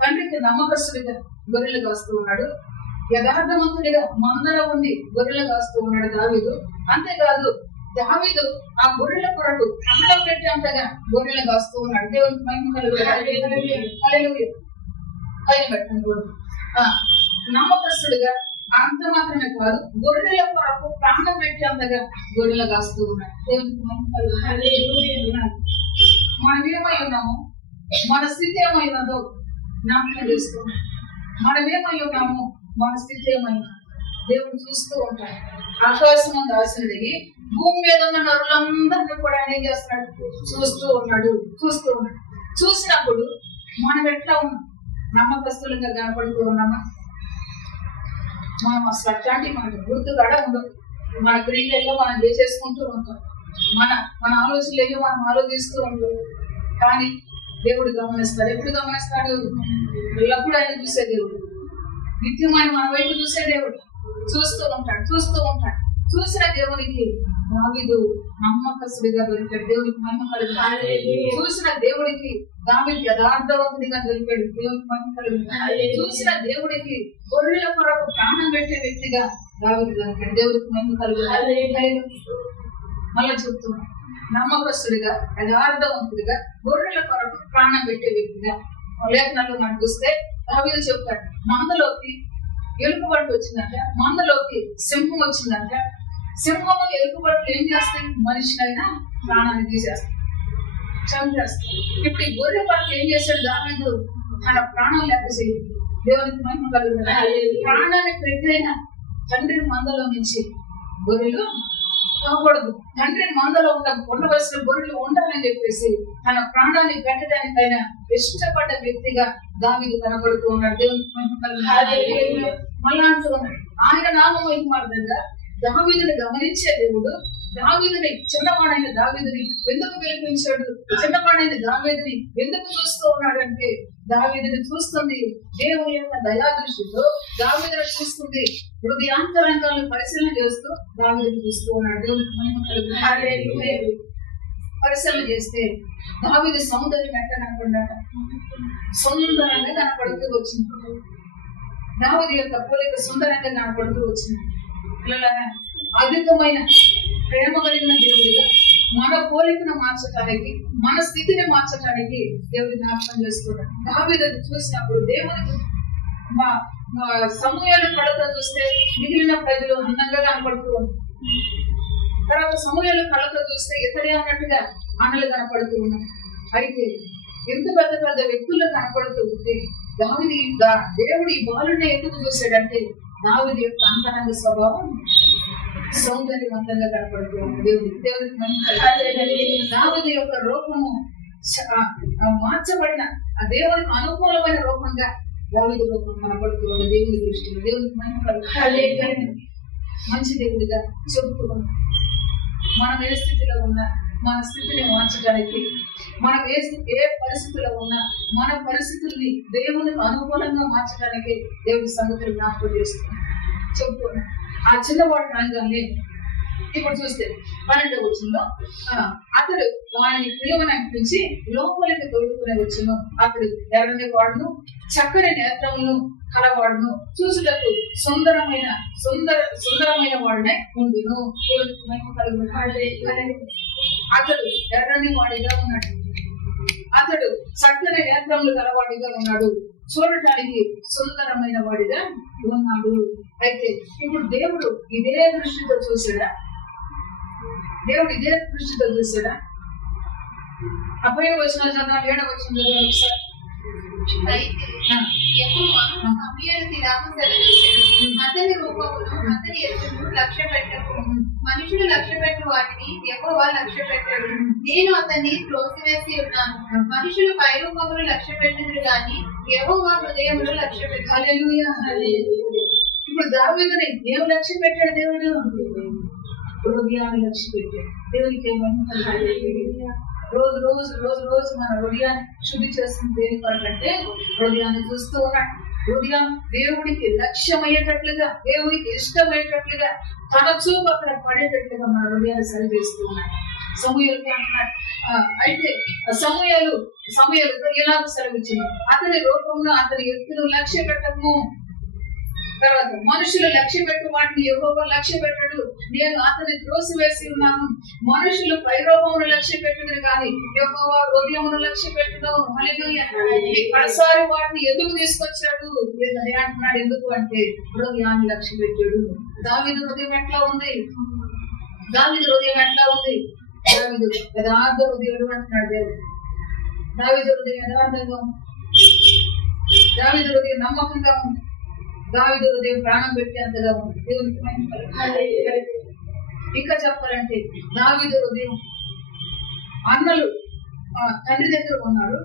తండ్రికి నమ్మకస్తుడిగా గొర్రెలు కాస్తూ ఉన్నాడు, యథార్థవంతుడిగా మందలో ఉండి గొర్రెలు కాస్తూ ఉన్నాడు దావీదు. అంతేకాదు దావీదు ఆ గొర్రెల కొరకు ప్రాణం పెట్టేంతగా గొర్రెలు కాస్తూ ఉన్నాడు. దేవునికి మహిమ కలుగును. నమ్మకస్తుడిగా అంత మాత్రమే కాదు, గొర్రెల కొరకు ప్రాణం పెట్టేంతగా గొర్రెలు కాస్తూ ఉన్నాడు. దేవునికి మహిమ కలుగును. మనం ఏమై ఉన్నాము, మన స్థితి ఏమైనదో జ్ఞాపకం చేస్తూ ఉన్నాడు. మనం ఏమై ఉన్నాము, మన స్థితి ఏమైనా దేవుడు చూస్తూ ఉంటాడు. ఆకాశం అందు ఆశీనుడికి భూమి మీద ఉన్న నరులందరినీ కూడా ఆయన ఏం చేస్తున్నాడు, చూస్తూ ఉన్నాడు. చూసినప్పుడు మనం ఎట్లా ఉన్నాం, నమ్మకస్తులుగా కనపడుతూ ఉన్నామా? మనం అసలు అట్లాంటి మనకు గుర్తుగా ఉండదు. మన క్రియల్లో మనం చేసేసుకుంటూ ఉంటాం, మన ఆలోచనలు మనం ఆలోచిస్తూ ఉంటాం. కానీ దేవుడు గమనిస్తాడు. ఎప్పుడు గమనిస్తాడు? ఎల్లప్పుడూ ఆయన చూసే దేవుడు, నిత్యమైన మన వైపు చూసే దేవుడు. చూస్తూ ఉంటాడు. చూసిన దేవునికి దావీదు నమ్మకస్తుడిగా దొరికాడు. దేవునికి మహిమ కలుగుతాడు. చూసిన దేవుడికి దావీదు యథార్థవంతుడిగా దొరికాడు. దేవునికి మహిమ కలుగుతాడు. చూసిన దేవుడికి గొర్రెల కొరకు ప్రాణం పెట్టే వ్యక్తిగా దావీదు దొరికాడు. దేవునికి మహిమ కలుగుతాడు. మళ్ళీ చెప్తున్నాడు, నమ్మకస్తుడిగా యథార్థవంతుడిగా గొర్రెల కొరకు ప్రాణం పెట్టే వ్యక్తిగా. లేఖనాల్లో మనం చూస్తే దావీదు చెప్తాడు, మందలోకి ఎలుకబంటి వచ్చిందంట, మందలోకి సింహం వచ్చిందంట. సింహము ఎలుకబంట్లు ఏం చేస్తాయి? మనిషినైనా ప్రాణాన్ని తీసేస్తాయి, చంపేస్తాయి. ఇప్పుడు ఈ గొర్రె పట్ల ఏం చేశాడు దావీదు? తన ప్రాణం లేక చేయదు. దేవునికి మహిమ కలుగుతాడు. ప్రాణాన్ని పెట్టైనా తండ్రి మందలో నుంచి గొర్రెలు కాకూడదు, తండ్రి మందలో ఉండవలసిన గొర్రెలు ఉండాలని చెప్పేసి తన ప్రాణాన్ని పెట్టడానికైనా ఇష్టపడ్డ వ్యక్తిగా దావీదు కనబడుతూ ఉన్నాడు. దేవునికి మహిమ కలుగుతాడు. మళ్ళా అంటూ ఉన్నాడు, ఆయన నామం మహిమార్థంగా దావీదుని గమనించే దేవుడు దావీదుని, చిన్నవాడైన దావీదుని ఎందుకు పిలిపించాడు? చిన్నవాడైన దావీదుని ఎందుకు చూస్తూ ఉన్నాడంటే దావీదుని చూస్తుంది దేవుని యొక్క దయాదృష్టితో. దావీదుని చూస్తుంది హృదయాంతరంగాలను పరిశీలన చేస్తూ దావీదుని చూస్తూ ఉన్నాడు. దేవునికి మహిమ కలుగుతాడు. పరిశీలన చేస్తే దావీదు సౌందర్యం ఎట్లా కనపడ్డాడు? సుందరంగా కనపడుతూ వచ్చింది. దావీదు యొక్క పోలిక సుందరంగా కనపడుతూ వచ్చింది. అధికమైన ప్రేమ కలిగిన దేవుడిగా మన పోలికను మార్చడానికి, మన స్థితిని మార్చడానికి దేవుడి జ్ఞాపకం చేస్తున్నాడు. దావీదుని చూసినప్పుడు దేవుడికి సమూయేలు కళ్ళతో చూస్తే మిగిలిన ప్రజలు అందంగా కనపడుతూ ఉంది. తర్వాత సమూయేలు కళ్ళతో చూస్తే ఇతడే అన్నట్టుగా అన్నలు కనపడుతూ ఉన్నాయి. అయితే ఎంత పెద్ద పెద్ద వ్యక్తులు కనపడుతూ ఉంటే దేవుడు ఈ బాలుని ఎందుకు చూశాడంటే దావీదు యొక్క అంతరంగ స్వభావం సౌందర్యవంతంగా కనపడుతూ దేవుడికి దావీదు యొక్క రూపము మార్చబడిన ఆ దేవునికి అనుకూలమైన రూపంగా దావీదు రూపం కనపడుతూ ఉంది దేవుని దృష్టిలో. దేవునికి మహిమ మంచి దేవుడిగా చెబుతూ మనం ఏ స్థితిలో ఉన్నా మన స్థితిని మార్చడానికి, మనం ఏ పరిస్థితిలో ఉన్నా మన పరిస్థితుల్ని దేవునికి అనుకూలంగా మార్చడానికి దేవుడి సంగతులు జ్ఞాపకం చేస్తున్నాం, చెబుతున్నాం. ఆ చిన్నవాడు రాగానే ఇప్పుడు చూస్తే 12వ వచనంలో అతడు వాడిని పిలువని అనిపించి లోపలికి తోడుకునే వచ్చును. అతడు ఎర్రని వాడును, చక్కని నేత్రములను కలవాడును, చూసులకు సుందరమైన వాడినే ఉండును. అతడు ఎర్రని వాడిగా ఉన్నాడు, అతడు చక్కని నేత్రములు కలవాడిగా ఉన్నాడు, చూడటానికి సుందరమైన వాడిగా ఉన్నాడు. అయితే ఇప్పుడు దేవుడు ఇదే దృష్టితో చూసాడా? అపయ వచ్చిన చదవాలి, 7వ వచనం ఒకసారి. అతని రూపమును అతని ఎత్తును లక్ష్య పెట్టకు, మనుషులు లక్ష్య పెట్టు వాటిని యెహోవా లక్ష్య పెట్టాడు. నేను అతన్ని త్రోసివేసి ఉన్నాను. మనుషులు పై రూపములు లక్ష్య పెట్టుదురు గాని యెహోవా హృదయములు లక్ష్య పెట్టు. హల్లెలూయా. ఇప్పుడు దావీదుని ఏం లక్ష్య పెట్టాడు దేవుడు? హృదయాన్ని లక్ష్య పెట్టాడు. దేవునికి రోజు రోజు రోజు రోజు మన హృదయాన్ని శుద్ధి చేస్తుంది. దేనికంటే హృదయాన్ని చూస్తూ ఉన్నాడు. హృదయం దేవుడికి లక్ష్యమయ్యేటట్లుగా, దేవుడికి ఇష్టమయ్యేటట్లుగా, తన చూపు అక్కడ పడేటట్లుగా మన హృదయాన్ని సరి చేస్తూ ఉన్నాడు. సమూయేలుకి అంటున్నాడు. అయితే సమూయేలు ఎలాగ సెలవిచ్చింది? అతని రూపంలో అతని ఎత్తును లక్ష్య పెట్టము. తర్వాత మనుషులు లక్ష్య పెట్టు వాటిని యెహోవా లక్ష్య పెట్టడు. నేను అతని త్రోసివేసి ఉన్నాను. మనుషులు పైరూపమును లక్ష్య పెట్టుడు కానీ యెహోవా హృదయమును లక్ష్య పెట్టును. హల్లెలూయా. కడసారి వాటిని ఎందుకు తీసుకొచ్చాడు అంటున్నాడు. ఎందుకు అంటే హృదయాన్ని లక్ష్య పెట్టాడు. దావీదు హృదయం ఎట్లా ఉంది? దావీదు యథార్థ హృదయుడు అంటున్నాడు దేవుడు. దావీదు హృదయం యథార్థంగా దావీదు హృదయం నమ్మకంగా ఉంది. దావీదు హృదయం ప్రాణం పెట్టేంతగా ఉంది. దేవునికి మహిమ కలుగును. ఇంకా చెప్పాలంటే దావీదు హృదయం అన్నలు తండ్రి దగ్గర ఉన్నారు.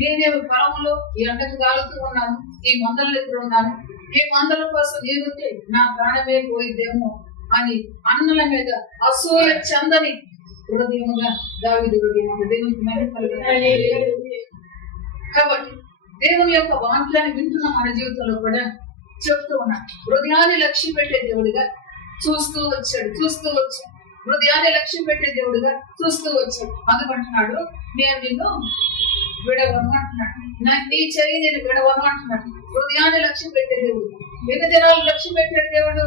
నేనేమి పొలంలో ఎండకు కాలుతూ ఉన్నాను, ఈ మందల దగ్గర ఉన్నాను, ఈ మందల కోసం నేనుంటే నా ప్రాణమే పోయిద్దేమో అని అన్నల మీద అసూయ చందని హృదయముగా దావీదు హృదయం. దేవునికి మహిమ కలుగును. కాబట్టి దేవుని యొక్క వాక్యాన్ని వింటున్న మన జీవితంలో కూడా చెప్తూ ఉన్నాడు. హృదయాన్ని లక్ష్యం పెట్టే దేవుడిగా చూస్తూ వచ్చాడు. హృదయాన్ని లక్ష్యం పెట్టే దేవుడిగా చూస్తూ వచ్చాడు. అందుకంటున్నాడు, నేను నిన్ను విడవను అంటున్నాడు. నీ చెయ్యి నేను విడవను అంటున్నాడు. హృదయాన్ని లక్ష్యం పెట్టే దేవుడు, దినదినాలు లక్ష్యం పెట్టే దేవుడు.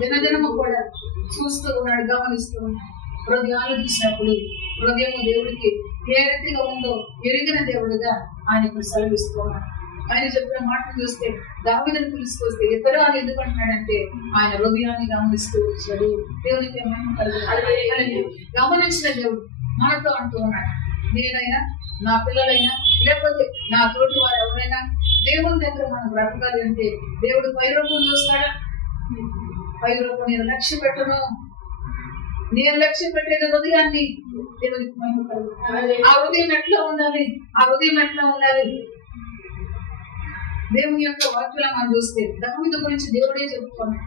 దినదినము కూడా చూస్తూ ఉన్నాడు, గమనిస్తూ ఉన్నాడు. హృదయాన్ని చూసినప్పుడు హృదయం దేవుడికి ఏ రీతిగా ఉందో ఎరిగిన దేవుడిగా ఆయనకు సెలవిస్తూ ఉన్నాడు. ఆయన చెప్పిన మాటను చూస్తే దావీదును పిలుచుకొస్తే ఇద్దరు అని ఎందుకు అంటున్నాడంటే ఆయన హృదయాన్ని గమనిస్తూ వచ్చాడు. దేవునికి మహిమ కలుగును. గమనించిన దేవుడు మనతో అంటూ ఉన్నాడు, నేనైనా నా పిల్లలైనా లేకపోతే నా తోటి వారు ఎవరైనా దేవుని దగ్గర మనం బ్రతకాలి అంటే దేవుడు పై రూపం చూస్తాడా? పై రూపం నేను లక్ష్య పెట్టను. నేను లక్ష్యం పెట్టేది హృదయాన్ని. దేవునికి మహిమ కలుగును. ఆ హృదయం ఎట్లా ఉండాలి? దేవుని యొక్క వాక్యాలను మనం చూస్తే దావీదు గురించి దేవుడే చెప్తున్నాడు,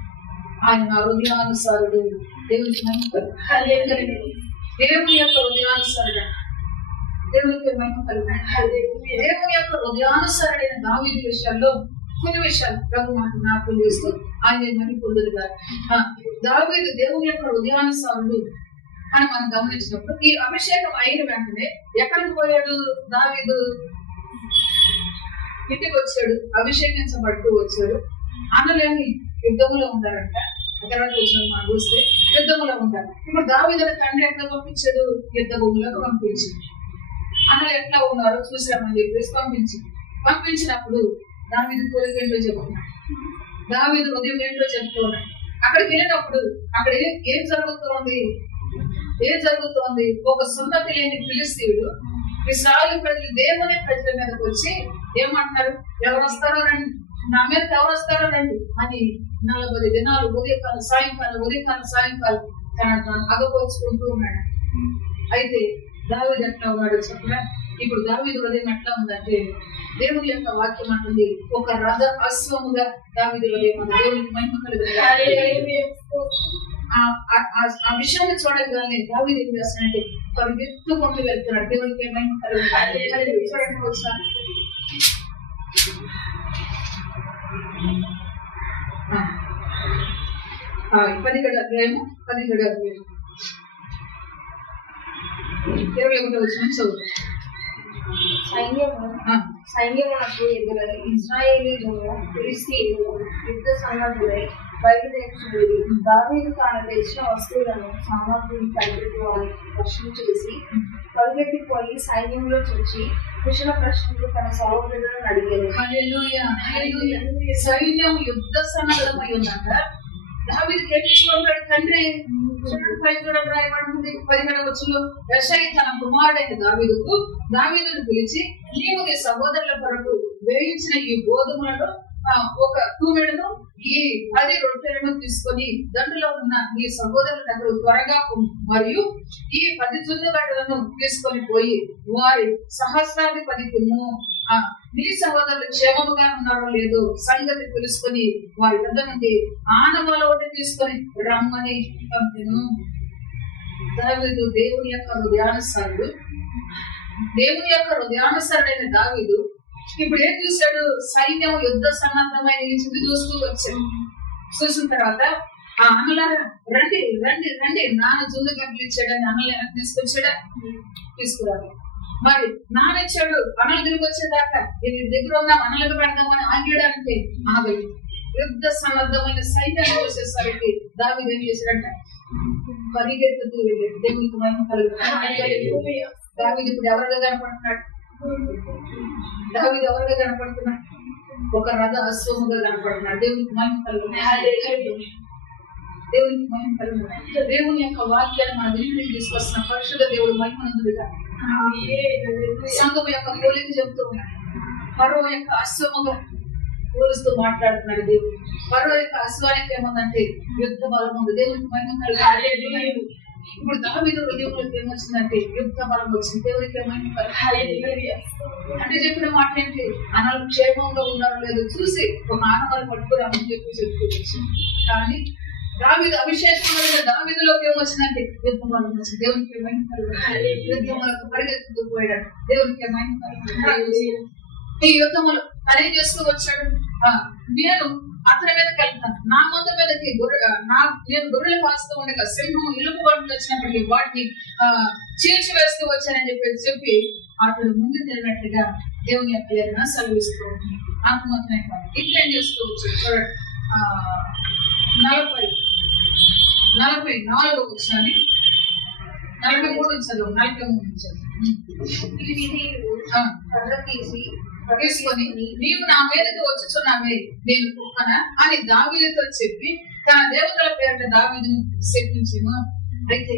ఆయన నా హృదయానుసారుడు. దేవునికి మహిమ కలుగును. దేవుని యొక్క హృదయానుసారుడు. దేవునికి మహిమ కలుగును. దేవుని యొక్క హృదయానుసారుడైన దావీదు విషయాల్లో కొన్ని విషయాలు ప్రభు మాట జ్ఞాపకం చేస్తూ ఆయన మహిమ పొందుతారు. దావీదు దేవుని యొక్క హృదయానుసారుడు అని మనం గమనించినప్పుడు ఈ అభిషేకం అయిన వెంటనే ఎక్కడికి పోయాడు దావీదు? ఇంటికి వచ్చాడు, అభిషేకించబడుతూ వచ్చాడు. అన్నలేని యుద్ధములో ఉంటారంట. తర్వాత వచ్చిన మనం చూస్తే యుద్ధములో ఉంటారు. ఇప్పుడు దావీదు తండ్రి ఎట్లా పంపించాడు? యుద్ధ భూములకు పంపించాడు. అన్నలు ఎట్లా ఉన్నారో చూసామని చెప్పేసి పంపించినప్పుడు దావీదు కోరిక ఏంటో చెప్తున్నాడు, దావీదు ఉదయం ఏంటో చెప్తున్నాడు. అక్కడికి వెళ్ళినప్పుడు అక్కడ ఏం జరుగుతోంది? ఒక సున్నతి లేని ఫిలిస్తీయుడు ఇశ్రాయేలు ప్రజలు దేవుని ప్రజల మీదకి వచ్చి ఏమంటున్నారు, ఎవరు వస్తారో రండి, నా మీదకి ఎవరు వస్తారో రండి అని 40 దినాలు ఉదయకాలం సాయంకాలం తన అగపోచుకుంటూ ఉన్నాడు. అయితే దావీదు ఎట్లా ఉన్నాడు చెప్పరా? ఇప్పుడు దావీదు హృదయం ఎట్లా ఉందంటే దేవుని యొక్క వాక్యం అంటుంది, ఒక రథ అశ్వముగా దావీదు హృదయం ఉంది. దేవునికి మహిమ కలుగును. ఆ విషయాన్ని చూడగానే దావీదు ఏం చేస్తున్నాడంటే పరిగెత్తుకుంటూ వెళ్తున్నాడు. దేవునికి మహిమ కలుగును. చూడండి ఒకసారి పదిహేడు అధ్యాయము 21వ వచనం చదువు. సైన్యమునకు ఎదురై ఇశ్రాయేలీయులు ఫిలిష్తీయులు యుద్ధ సన్నద్ధులై బయలుదేరి దావీదు తాను తెచ్చిన వస్తువులను సామగ్రిని కలిపి వారిని ప్రశ్న చేసి పరిగెత్తిపోయి సైన్యంలో చూచి కుశల ప్రశ్నలు తన సహోదరులను అడిగారు. సైన్యం యుద్ధ సన్నద్ధమై ఉన్నాక దావీదు కేటించుకుంటాడు. తండ్రి రాయబడుతుంది 17వ వచనంలో, యెషై తన కుమారుడైన దావీదును పిలిచి, నీవు నీ సహోదరుల కొరకు వేయించిన ఈ గోధుమలను ఒక తూమెడును ఈ 10 రొట్టెలను తీసుకొని దండులో ఉన్న నీ సహోదరుల దగ్గర త్వరగా మరియు ఈ 10 జున్నుగడ్డలను తీసుకొని పోయి వారి సహస్రాధిపతికి నీ సహోదరులు క్షేమముగా ఉన్నారో లేదో సంగతి తెలుసుకొని వారి వద్ద నుండి ఆనవాళ్ళ ఒకటి తీసుకొని రమ్మని పంపెను. దావీదు దేవుని యొక్క హృదయానుసారుడైన దావీదు ఇప్పుడు ఏం చూశాడు? సైన్యం యుద్ధ సన్నద్ధమైన చుట్టూ చూస్తూ వచ్చాడు. చూసిన తర్వాత ఆ అన్నలారా రండి రండి రండి, నాన్న జున్ను గడ్డలు ఇచ్చాడని అన్నలు తీసుకొచ్చాడా? తీసుకురాడు. మరి నానిచ్చాడు, అన్నలు తిరిగి వచ్చేదాకా నేను దగ్గర ఉన్నాం, అన్నలకు పెడదామని ఆగేయడానికి ఆగలేదు. యుద్ధ సన్నద్ధమైన సైన్యాన్ని వచ్చేసరికి దావీదు ఏం చేశాడంట? పరిగెత్తుతూ వెళ్ళాడు. దేవునికి మహిమ కలుగును. దావీదు ఇప్పుడు ఎవరిగా కనపడుతున్నాడు? ఒక రథ అశ్వముగా కనపడుతున్నాడు. దేవునికి మహిమ కలుగును. దేవుని యొక్క వాక్యాన్ని మన వెలుగులోకి తీసుకొస్తున్న పరిశుద్ధ దేవుడు మహిమనందుడుగా సంఘం యొక్క పోలిక చెబుతూ ఉన్నాడు. ఫరో యొక్క అశ్వముగా పోలుస్తూ మాట్లాడుతున్నాడు దేవుడు. ఫరో యొక్క అశ్వానికి ఏముందంటే యుద్ధ బలం ఉంది. దేవునికి మహిమ కలుగుతుంది. ఇప్పుడు దావీదు హృదయంలోకి ఏమొచ్చిందంటే యుద్ధ బలం వచ్చింది. దేవునికి మహిమ కలుగుతుంది. అంటే చెప్పిన మాట ఏంటి? అనాలు క్షేమంగా ఉన్నారో లేదో చూసి ఒక ఆనవాళ్ళు పట్టుకురామని చెప్పుకోవచ్చు. కానీ దావీదు అభిషేకం దావీదులోకి ఏమొచ్చిందంటే యుద్ధ బలం వచ్చింది. దేవునికి మహిమ కలుగుతుంది. యుద్ధములకు పరిగెత్తుతూ పోయాడు. దేవునికి మహిమ కలుగుతుంది. ఈ యుద్ధములు అదేం చేస్తూ వచ్చాడు? నేను అతని మీదకి వెళ్తాను, నా ముందు మీదకి నేను గొర్రెలు కాస్తూ ఉండగా సింహం ఇలుపు బండ్లు వచ్చినప్పటికీ వాటిని చీల్చి వేస్తూ వచ్చానని చెప్పి అతడు ముందు తిరిగినట్లుగా దేవుని యొక్క లేఖన సెలవిస్తూ ఉంటుంది. అంతమాత్రమే కాదు, ఇంకేం చేస్తూ వచ్చాడు చూడండి. 44 వచ్చాని 43 చదువు. 43 తీసుకొని నీవు నా మీదకి వచ్చుచున్నావే, నేను కుక్కనా అని దావీదుతో చెప్పి తన దేవతల పేరిట దావీదును శపించెను. అయితే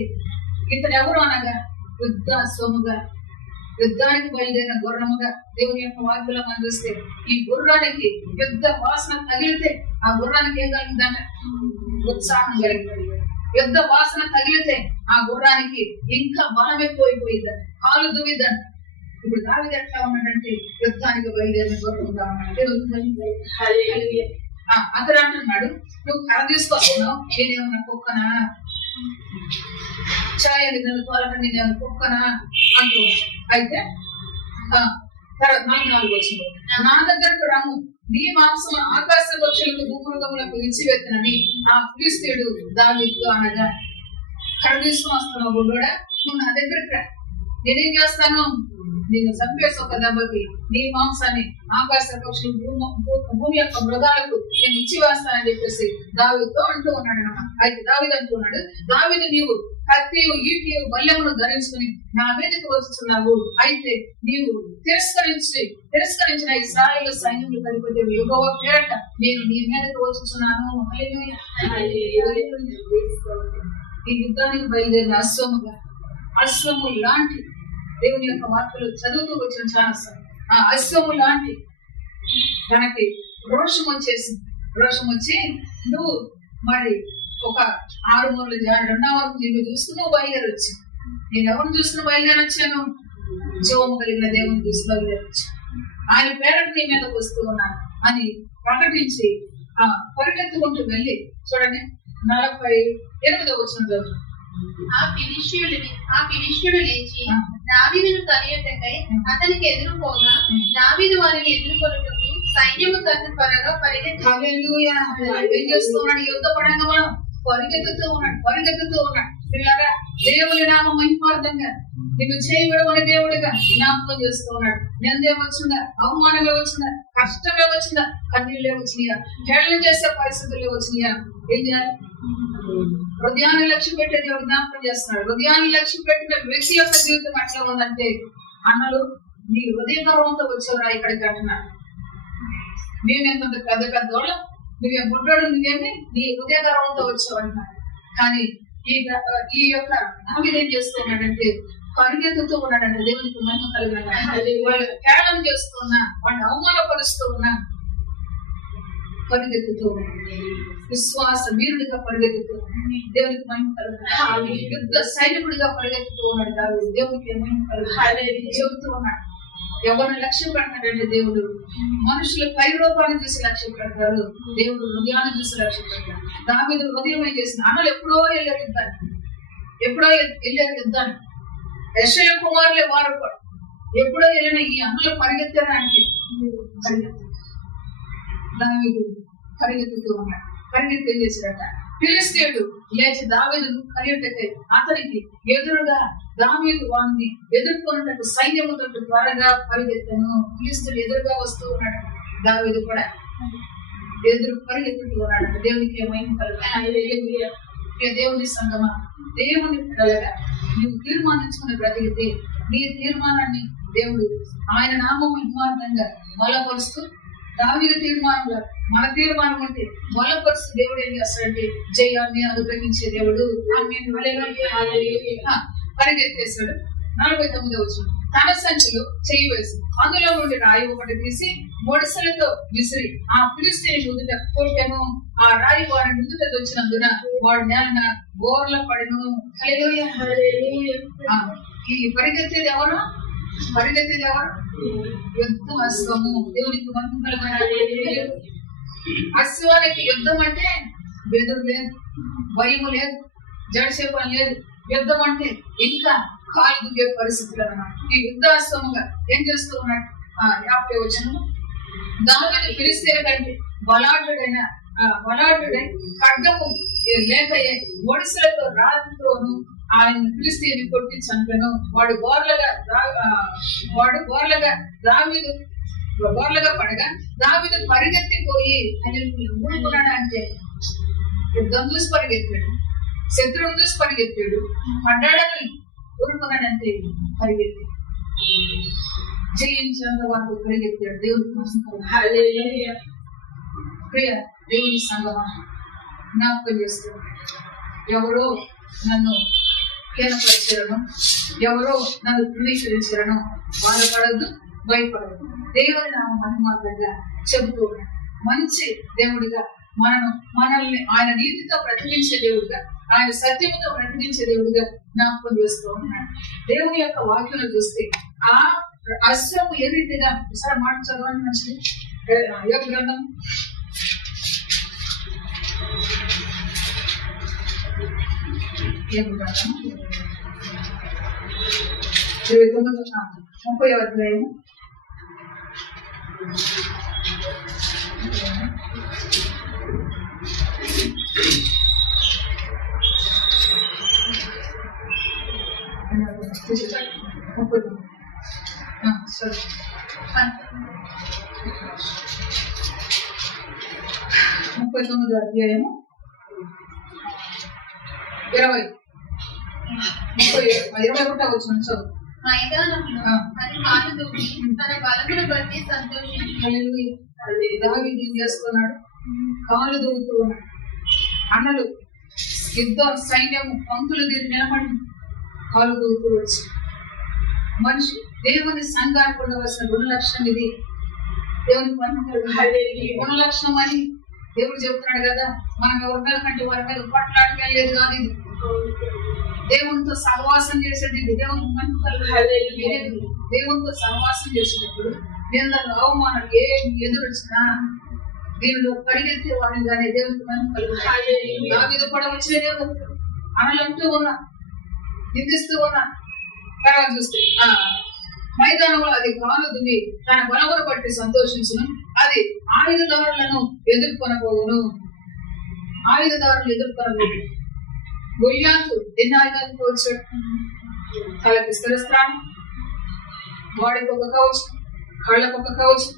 ఇతడు ఎవరు అనగా యుద్ధ అశ్వముగా, యుద్ధానికి బయలుదేరిన గుర్రముగా దేవుని యొక్క వాక్యలో మనం చూస్తే ఈ గుర్రానికి యుద్ధ వాసన తగిలితే ఆ గుర్రానికి ఏం కలిగిందంట? ఉత్సాహం కలిగింది. యుద్ధ వాసన తగిలితే ఆ గుర్రానికి ఇంకా బలం ఎక్కువైపోయిందంట, కాలు దువ్విద్దంట. ఇప్పుడు దావీదు ఎట్లా ఉన్నాడంటే యుద్ధానికి బయలుదేరిన గుర్రంగా ఉన్నాడు. అతడు అంటున్నాడు, నువ్వు కర్ర తీసుకొస్తున్నావు, నేనేమన్నా కుక్కనా? చాయని నన్ను తోలటం నేనేమన్నా కుక్కనా అంటూ. అయితే తర్వాత 44 వచ్చింది. నా దగ్గరకు రాము, నీ మాంసం ఆకాశ పక్షులకు భూమృగములకు ఇచ్చివెత్తనని ఆ ఫిలిష్తీయుడు దావీదుతో అనగా, కర్ర తీసుకుని వస్తున్నావు గుడ్డోడా, నువ్వు నా దగ్గరకు రా, నేనేం చేస్తాను? నేను చంపేసి ఒక దెబ్బకి నీ మాంసాన్ని ఆకాశ పక్షులు భూమి యొక్క మృగాలకు నేను ఇచ్చి వేస్తానని చెప్పేసి దావీదుతో అంటూ ఉన్నాడు అన్నమాట. అయితే దావీదు అంటున్నాడు, దావీదు నీవు కత్తియు ఈటియు బల్లెమును ధరించుకుని నా మీదకి వచ్చుచున్నావు. అయితే నీవు తిరస్కరించిన ఇశ్రాయేలు సైన్యములు కలిపితే యెహోవా పేరట నేను నీ మీదకి వచ్చుచున్నాను. ఈ యుద్ధానికి బయలుదేరిన అశ్వము లాంటి దేవుని యొక్క వార్తలు చదువుతూ వచ్చిన చాలా ఆ అశ్వము లాంటి తనకి రోషం వచ్చేసింది. రోషం వచ్చి నువ్వు మరి ఒక 6 మూరల రెండవ వరకు నిన్ను చూస్తూ నువ్వు బయలుదేరి వచ్చావు. నేను ఎవరిని చూస్తూ బయలుదేరి వచ్చాను? జీవము కలిగిన దేవుని చూస్తూ బయలుదేరి వచ్చాను. ఆయన పేరట నీ మీదకి వస్తూ ఉన్నాను అని ప్రకటించి పరిగెత్తుకుంటూ వెళ్ళి చూడండి 48వ వచనంలో ఆ ఫిలిష్తీయుడు లేచి దావీదును కనియుటకై అతనికి ఎదురుపోగా దావీదు వారిని ఎదుర్కొనుటకు సైన్యము తన త్వరగా ఏం చేస్తున్నాడు? యుద్ధ పడంగా పరిగెత్తుతూ ఉన్నాడు. పిల్లగా దేవుని నామ మహిమార్థంగా నిన్ను చేయబడమని దేవుడిగా జ్ఞాపకం చేస్తూ ఉన్నాడు. నిందే వచ్చిందా? అవమానమే వచ్చిందా? కష్టమే వచ్చిందా? కన్నీళ్ళే వచ్చినాయా? హేళన చేసే పరిస్థితుల్లో వచ్చినాయా? ఏం చేయాలి? హృదయాన్ని లక్ష్యం పెట్టే దేవుడు జ్ఞాపకం చేస్తున్నాడు. హృదయాన్ని లక్ష్యం పెట్టిన వ్యక్తి యొక్క జీవితం ఎట్లా ఉందంటే, అన్నలు నీ హృదయ గర్వంతో వచ్చేవరా ఇక్కడికి అంటున్నాడు. నేనెంత పెద్ద పెద్దోళ్ళం, నువ్వే బుడ్డోడు, నువ్వేమి నీ హృదయ గర్వంతో వచ్చావు అంటున్నాడు. కానీ ఈ యొక్క దావీదు ఏం చేస్తున్నాడంటే పరిగెత్తుతూ ఉన్నాడంటే దేవునికి మహిమ కలిగిన వాళ్ళు కేవలం చేస్తూ ఉన్నా, వాళ్ళని అవమానపరుస్తూ ఉన్నా పరిగెత్తుతూ ఉన్నాడు. విశ్వాస వీరుడిగా పరిగెత్తుతూ దేవునికి మహిమ కలుగుతుంది. యుద్ధ సైనికుడిగా పరిగెత్తుతూ ఉన్నాడు దావీదు. దేవునికి మహిమ కలుగుతుంది చెబుతూ ఉన్నాడు. ఎవరిని లక్ష్యం పెడతాడంటే దేవుడు మనుషుల పైరూపాన్ని చూసి లక్ష్యం పెడతారు, దేవుడు హృదయాన్ని చూసి లక్ష్యం పెడతాడు. దావీదు హృదయం ఏం చేసింది? అన్నలు ఎప్పుడో వెళ్ళారు యుద్ధాన్ని. యెషయా కుమారులే వారు కూడా ఎప్పుడో వెళ్ళిన ఈ అన్నలు పరిగెత్తారా అంటే దావీదు పరిగెత్తుతూ ఉన్నాడు. పరిగెత్తి ఏం చేశాడట? ఫిలిష్తీయుడు లేచి దావీదును కనియుటకై అతనికి ఎదురుగా దావీదు వారిని ఎదుర్కొన్నట్టు సైన్యముతో త్వరగా పరిగెత్తను. ఫిలిష్తీయుడు ఎదురుగా వస్తూ ఉన్నాడు, దావీదు కూడా పరిగెత్తుతూ ఉన్నాడు. దేవునికి మహిమ కలుగుతుంది. దేవుని సంగమా, దేవుని పిల్లలుగా నువ్వు తీర్మానించుకుని బ్రతికితే నీ తీర్మానాన్ని దేవుడు ఆయన నామం మహిమార్థంగా బలపరుస్తూ, దావీదు తీర్మానంలో మన తీర్మానం అంటే బలపరుస్తూ దేవుడు ఏం చేస్తాడంటే జయాన్ని అనుగ్రహించే దేవుడు. పరిగెత్తేశాడు. 49వ వచనం తన సంచిలో చేయి వేసి అందులో నుండి రాయి ఒకటి తీసి మొడసలతో విసిరి ఆ ఫిలిష్తీయుని ముందుట కొట్టెను. ఆ రాయి వారి ముందుట వచ్చినందున వాడు నేలన బోర్ల పడెను. హల్లెలూయా. ఈ పరిగెత్తేది ఎవరు? యుద్ధ అశ్వము. దేవునికి మహిమ కలుగును. అశ్వానికి యుద్ధం అంటే బెదురు లేదు, భయము లేదు, జడిసే పని లేదు. యుద్ధం అంటే ఇంకా కాలు దుగ్గే పరిస్థితులు అన్నమాట. ఈ యుద్ధాశ్వముగా ఏం చేస్తూ ఉన్నాడు? 50వ వచనము, దావీదు ఫిలిష్తీయుల కంటే బలాఢ్యుడై ఖడ్గము లేకయే ఒడిసెలతో రాతితోను ఆయన ఫిలిష్తీయుని కొట్టి చంపెను. వాడు బోర్లగా పడగా దావీదు పరిగెత్తిపోయి ఊరుకున్నాడు. అంటే యుద్ధం చూసి పరిగెత్తాడు, శత్రువును చూసి పరిగెత్తాడు, పడ్డాడని ఊరుకున్నాడంటే పరిగెత్తి జయించేంత వరకు పరిగెత్తాడు. దేవుని సంగమా జ్ఞాపకం చేస్తాడు. ఎవరో నన్ను హీనపరిచారను, ఎవరో నన్ను ధృవీకరించారను బాధపడద్దు, భయపడద్దు. దేవుని నామ మహిమార్థంగా చెబుతూ ఉన్నాడు. మంచి దేవుడిగా మనల్ని ఆయన నీతితో ప్రతినించే దేవుడిగా, ఆయన సత్యముతో ప్రతినించే దేవుడిగా జ్ఞాపకం చేస్తూ ఉన్నాడు. దేవుని యొక్క వాక్యం చూస్తే ఆ అశ్వము ఏ రీతిగా ఒకసారి మాట చదవండి. మంచిది. యోగ గ్రంథం 30వ అధ్యాయం 39వ అధ్యాయము 21వ వచనం చదువు. మైదానంలో అది కాలు దువ్వి తన బలమును బట్టి సంతోషించు. దావీదు ఏం చేస్తున్నాడు? కాలు దువ్వుతూ ఉన్నాడు. అన్నలు యుద్ధ సైన్యము పంతులు తీరి నిలబడి కాలు దువ్వుతూ వచ్చి మనిషి దేవుని సంఘానికి ఉండవలసిన గుణలక్షణం ఇది. దేవునికి గుణలక్షణం అని దేవుడు చెబుతున్నాడు కదా. మనం ఎవరి మీద కంటే వారి మీద పట్లాడలేదు కాదు. ఇది దేవునితో సహవాసం చేసేది. ఇది దేవునితో సహవాసం చేసేటప్పుడు నిందలు, అవమానాలు ఏమి ఎదురొచ్చినా దీనిలో పరిగెత్తే వాడిని కానీ దేవునికి మనం కలుగుతాయి. దావీదు కూడా వచ్చిన దేవుడు అనలంటూ ఉన్నా, నిందిస్తూ ఉన్నా. తర్వాత చూస్తే మైదానంలో అది కాలు దువ్వి తన బలమును బట్టి సంతోషించును. అది ఆయుధదారులను ఎదుర్కొనబోవును. గొల్యాతు ఎన్ని ఆయుధాలతో వచ్చాడు? తలకి స్థిరస్థానం, వాడికి ఒక కవచం, కళ్ళకు ఒక కవచం,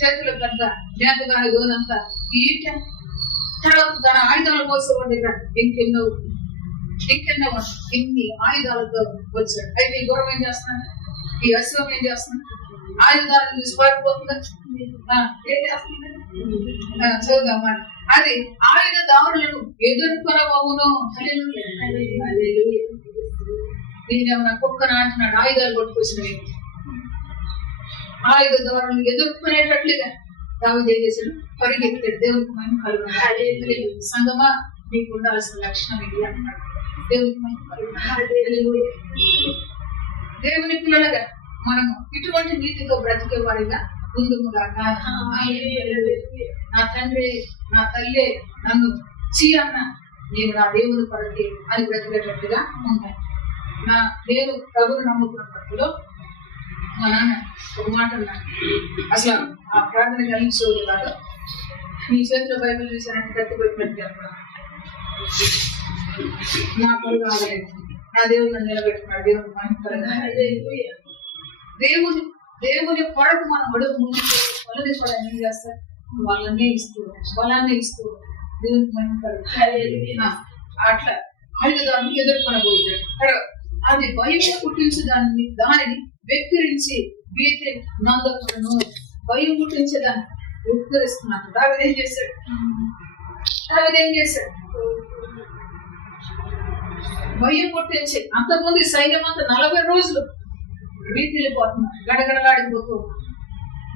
చేతుల పెద్ద నేతగాని దోనంత ఈట. తర్వాత తన ఆయుధాల కోసం దగ్గర ఇంకెన్నో ఇన్ని ఆయుధాలతో వచ్చాడు. అయితే ఈ గుర్రం ఏం చేస్తున్నాడు? ఈ అశ్వం ఏం చేస్తున్నాడు? ఆయుధాలను చూసి పారిపోతుందా? ఏం చేస్తుంది? చూద్దామా. అది ఆయుధదారులను ఎదుర్కొనబోవును. నేనేమన్నా కుక్కన అంటున్నాడు? ఆయుధాలు కొట్టుకొచ్చినవి ఆయుధదారులను ఎదుర్కొనేటట్లుగా దావీదు ఏం చేశాడు? పరిగెత్తాడు. దేవునికి మహిమ కలుగును. సంగమా మీకు ఉండాల్సిన లక్షణం ఇది అన్నాడు. దేవునికి మహిమ కలుగును. దేవుని పిల్లలుగా మనము ఇటువంటి నీతితో బ్రతికే వారిగా ముందుగాక. నా తండ్రి, నా తల్లి నన్ను చీ అన్న నేను నా దేవుని కొరకే అని బ్రతికేటట్టుగా ఉంటాను. నేను ప్రభువును నమ్ముకున్నప్పుడు మా నాన్న ఒక మాట అన్నాడు. అసలు ఆ ప్రార్థన కలిగించేవాడు కాదు. నీ చేతిలో బైబిల్ చూసానంటే కత్తి పెట్టినట్టు చెప్పడం నా కొరకు ఆగలేదు. నా దేవుడు నన్ను నిలబెట్టుకున్నాడు. దేవుని మహిమ దేవుని కొరకు మనం అడుగు ముందు వాళ్ళని కూడా ఏం చేస్తారు? బలాన్ని ఇస్తూ దేవునికి మహిమ కలుగును. అట్లా ఆయుధాన్ని ఎదుర్కొనబోయాడు. అది భయం పుట్టించి దానిని వెక్కిరించి భీతి నందకులను భయం పుట్టించేదాన్ని వెక్కిరిస్తున్నాడు. దావీదు ఏం చేశాడు? భయం పుట్టించి అంతకుముందు సైన్యం అంతా 40 రోజులు వీధిల్లిపోతున్నాడు, గడగడలాడిపోతూ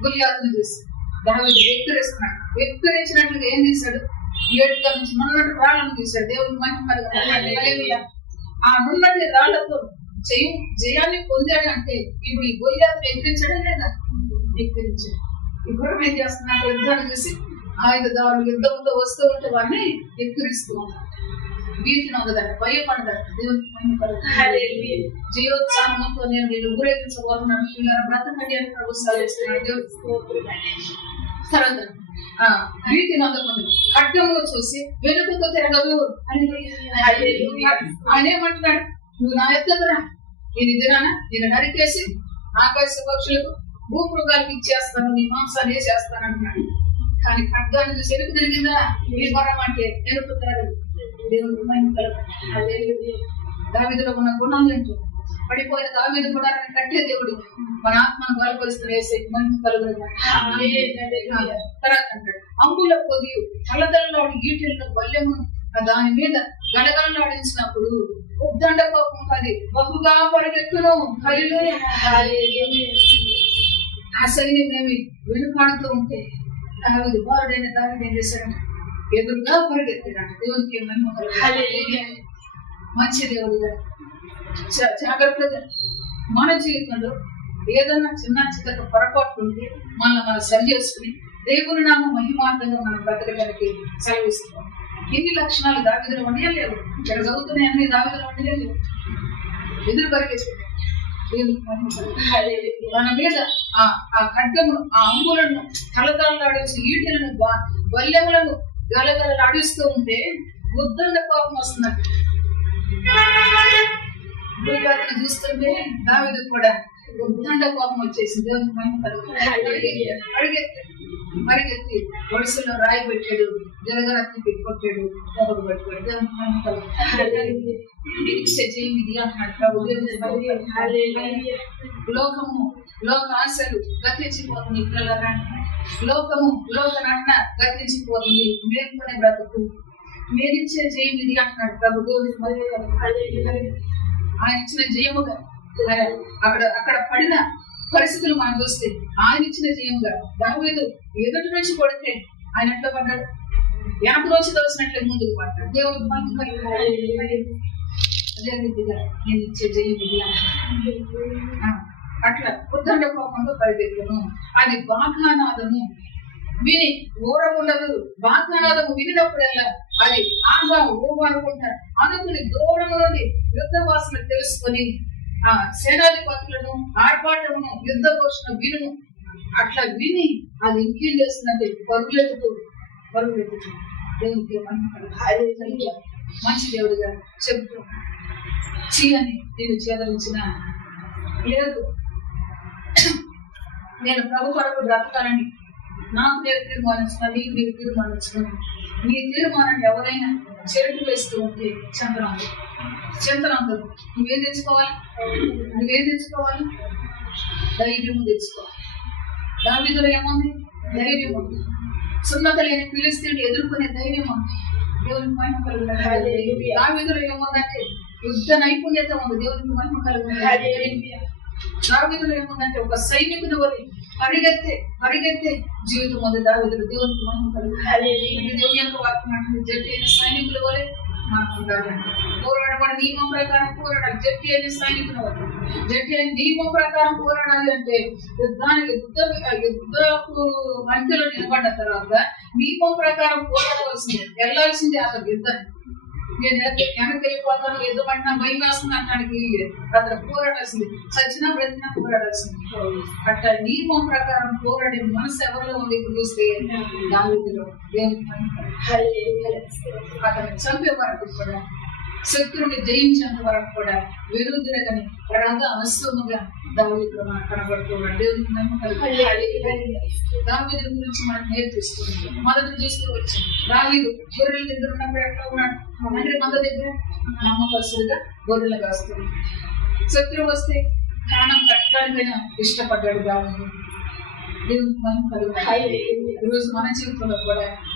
గొల్లియాతును చూసి దావీదు వెక్కిరించినట్లుగా ఏం తీశాడు? 7 నుంచి నున్నటి రాళ్లను తీశాడు. దేవుడికి మహిమ కలుగును. ఆ నున్నటి రాళ్లతో జయాన్ని పొందాడు. అంటే ఇప్పుడు ఈ గొల్లియాతును ఎక్కిరించడం లేదా? ఎక్కిరించాడు. ఈ గుర్రం ఏం చేస్తున్నాడు? యుద్ధాన్ని చూసి ఆయుధదారులు యుద్ధంతో వస్తూ ఉంటే వారిని ఎక్కిరిస్తూ ఉన్నారు. వీటిని ఒకదాన్ని భయపడదాన్ని. దేవుడికి మహిమ కలుగును. జీవోత్సాహంతో నేను వీళ్ళు ఊరేగించబోతున్నాను, బ్రతకండి అని ప్రభు సెలవిస్తున్నాడు. తర్వాత వీటిని అందకుండా ఖడ్గమును చూసి వెనుకకు తిరగదు అని ఆయన ఏమంటున్నాడు? నువ్వు నా ఎద్దరా, నేను దినానా నేను నరికేసి ఆకాశ పక్షులకు భూమృగాలకు ఇచ్చేస్తాను, నీ మాంసాన్ని వేసేస్తాను అంటున్నాడు. కానీ ఖడ్గాన్ని చూసి వెనుక తిరిగిందా? ఈ వరం అంటే వెనుక తిరగదు. దేవుడు మహిమ కలుగును. దావీదులో ఉన్న గుణాలు ఏంటో, పడిపోయిన దావీదు గుణాలను కట్టే దేవుడు మన ఆత్మను బలపరుస్తున్న యేసుకి మహిమ కలుగును. తర్వాత అంటాడు, అంబుల పొదియు తలదలలాడి ఈటెలను బల్యమును దాని మీద గడగడలాడించినప్పుడు ఉద్దండ కోపం అది బహుగా పరిగెత్తును. హల్లెలూయా. ఆ సైన్యమేమి వెనుకాడుతూ ఉంటే దావీదు బారుడైన దావీదు ఏం చేశాడు? ఎదురుగా పరిగెత్తినాడు. దేవునికి మహిమ కలుగును. మంచి దేవుడుగా జాగ్రత్తగా మన జీవితంలో ఏదన్నా చిన్న చిన్న పొరపాటు ఉంటే మనం సరి చేసుకుని దేవుని నామ మహిమార్థంగా మనం బ్రతకడానికి సెలవిస్తున్నాం. ఎన్ని లక్షణాలు దావీదులో ఉండలేవు. ఇక్కడ చదువుతున్నాయి అన్ని దావీదులో ఉండలేవు. ఎదురు పరిగెత్తుకుంటాం. దేవునికి మహిమ కలుగును. మన మీద ఆ ఖడ్గమును, ఆ అంబులను, తలతలలాడేసి ఈటెలను, బల్యములను గలగలలాడిస్తూ ఉంటే ఉద్దండ కోపం వస్తున్నట్టు. చూస్తుంటే దావీదు కూడా ఉద్దండ కోపం వచ్చేసింది. దేవునికి మహిమ కలుగును. పరిగెత్తి ఒడిసెలో రాయి పెట్టాడు, జలగర తిప్పి కొట్టాడు, దెబ్బకు పెట్టుకోడు. దేవునికి మహిమ కలుగును. లోక ఆశలు గతించిపోతుంది. లోకము లోక నటన గతించిపోతుంది. మేల్కొనే బ్రతుకు మేలిచ్చే జయం ఇది అంటున్నాడు ప్రభు. దేవునికి మహిమ కలుగును. ఆయన ఇచ్చిన జయముగా అక్కడ పడిన పరిస్థితులు మనం చూస్తే ఆయన ఇచ్చిన జయముగా దావీదు ఎదుటి నుంచి కొడితే ఆయన ఎట్లా పడ్డాడు? వెనక నుంచి తోసినట్లే ముందుకు పడ్డాడు. దేవునికి మహిమ కలుగును. అదే రీతిగా నేను ఇచ్చే జయం ఇది అట్లా ఉద్దండ కోపంలో పరిగెత్తును. అది బాఘానాదము విని ఊరముండదు. బాఘానాదము వినినప్పుడల్లా అది ఆగా ఊహ అనుకుంటారు అనుకుని దూరం నుండి యుద్ధ వాసన తెలుసుకొని ఆ సేనాధిపతులను ఆర్భాటమును యుద్ధ ఘోషణ విను. అట్లా విని అది ఇంకేం చేస్తుందంటే పరుగులెత్తుతూ దేవునికి మంచి దేవుడిగా చెబుతూ చీయని నేను చేదరించిన లేదు, నేను ప్రభు కొరకు బ్రతకాలని నాకు నేను తీర్మానించుకున్నా, నీకు మీరు తీర్మానించుకున్నాను. నీ తీర్మానాన్ని ఎవరైనా చెరుకు వేస్తూ ఉంటే చింతనందరు. నువ్వేం తెచ్చుకోవాలి? ధైర్యము తెచ్చుకోవాలి. దావీదులో ఏముంది? ధైర్యం ఉంది. సున్నత లేని ఫిలిస్తీయుని ఎదుర్కొనే ధైర్యం ఉంది. దేవునికి మహిమ కలుగును. దావీదులో ఏముందంటే యుద్ధ నైపుణ్యత ఉంది. దేవునికి మహిమ కలుగును. దావీదులో ఏముందంటే ఒక సైనికుని వలె పరిగెత్తే జీవితం ఉంది దావీదులో. దేవునికి మహిమ కలుగును. దేవుని యొక్క వాక్యం జట్టి అయిన సైనికుల వలె మనం ఉండాలంటే పోరాడబడి నియమం ప్రకారం పోరాడాలి. జట్టి అయిన సైనికుల వలె జట్టి అయిన నియమం ప్రకారం పోరాడాలి. అంటే యుద్ధానికి యుద్ధపు మధ్యలో నిలబడ్డ తర్వాత నియమం ప్రకారం పోరాడవలసిందే, వెళ్ళాల్సిందే. అతను యుద్ధాన్ని నేను వెనక్కి వెళ్ళిపోతాను, యుద్ధపడినా భయం వేస్తుంది అంటానికి అతను పోరాడాల్సింది. చచ్చినా బ్రతినా పోరాడాల్సింది. అట్లా నియమం ప్రకారం పోరాడే మనసు ఎవరిలో ఉంది? చూస్తే దావీదులో. అతను చంపే వరకు కూడా, శత్రువుని జయించేంత వరకు కూడా వెలుదిరగని రథ అశ్వముగా దావీదులో మనకు కనబడుతున్నాడు. దేవునికి మహిమ కలుగును. దావీదు గురించి మనం నేర్పిస్తుంది. మొదటి చూస్తూ వచ్చింది దావీదు గొర్రెల దగ్గర ఉన్నప్పుడు ఎట్లా ఉన్నాడు? తండ్రి మంద దగ్గర నమ్మకస్తుడిగా గొర్రెలు కాస్తుంది. శత్రువు వస్తే ప్రాణం కట్టడానికైనా ఇష్టపడ్డాడు దావీదు. దేవునికి మహిమ కలుగును. ఈరోజు మన జీవితంలో కూడా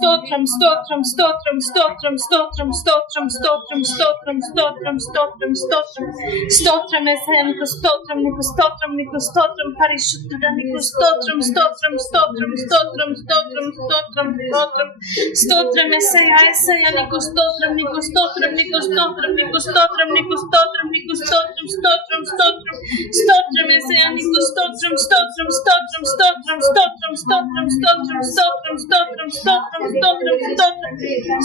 స్తోత్రం స్తోత్రం స్తోత్రం స్తోత్రం స్తోత్రం స్తోత్రం స్తోత్రం స్తోత్రం స్తోత్రం స్తోత్రం స్తోత్రం స్తోత్రం యేసయ్యా నీకు స్తోత్రం నీకు స్తోత్రం నీకు స్తోత్రం పరిశుద్ధుడా నీకు స్తోత్రం స్తోత్రం స్తోత్రం స్తోత్రం స్తోత్రం స్తోత్రం స్తోత్రం స్తోత్రం యేసయ్యా యేసయ్యా నీకు స్తోత్రం నీకు స్తోత్రం నీకు స్తోత్రం నీకు స్తోత్రం నీకు స్తోత్రం నీకు స్తోత్రం స్తోత్రం స్తోత్రం స్తోత్రం యేసయ్యా నీకు స్తోత్రం స్తోత్రం స్తోత్రం స్తోత్రం స్తోత్రం స్తోత్రం స్తోత్రం స్తోత్రం స్తోత్రం స్తోత్రం స్తోత్రం స్తోత్రం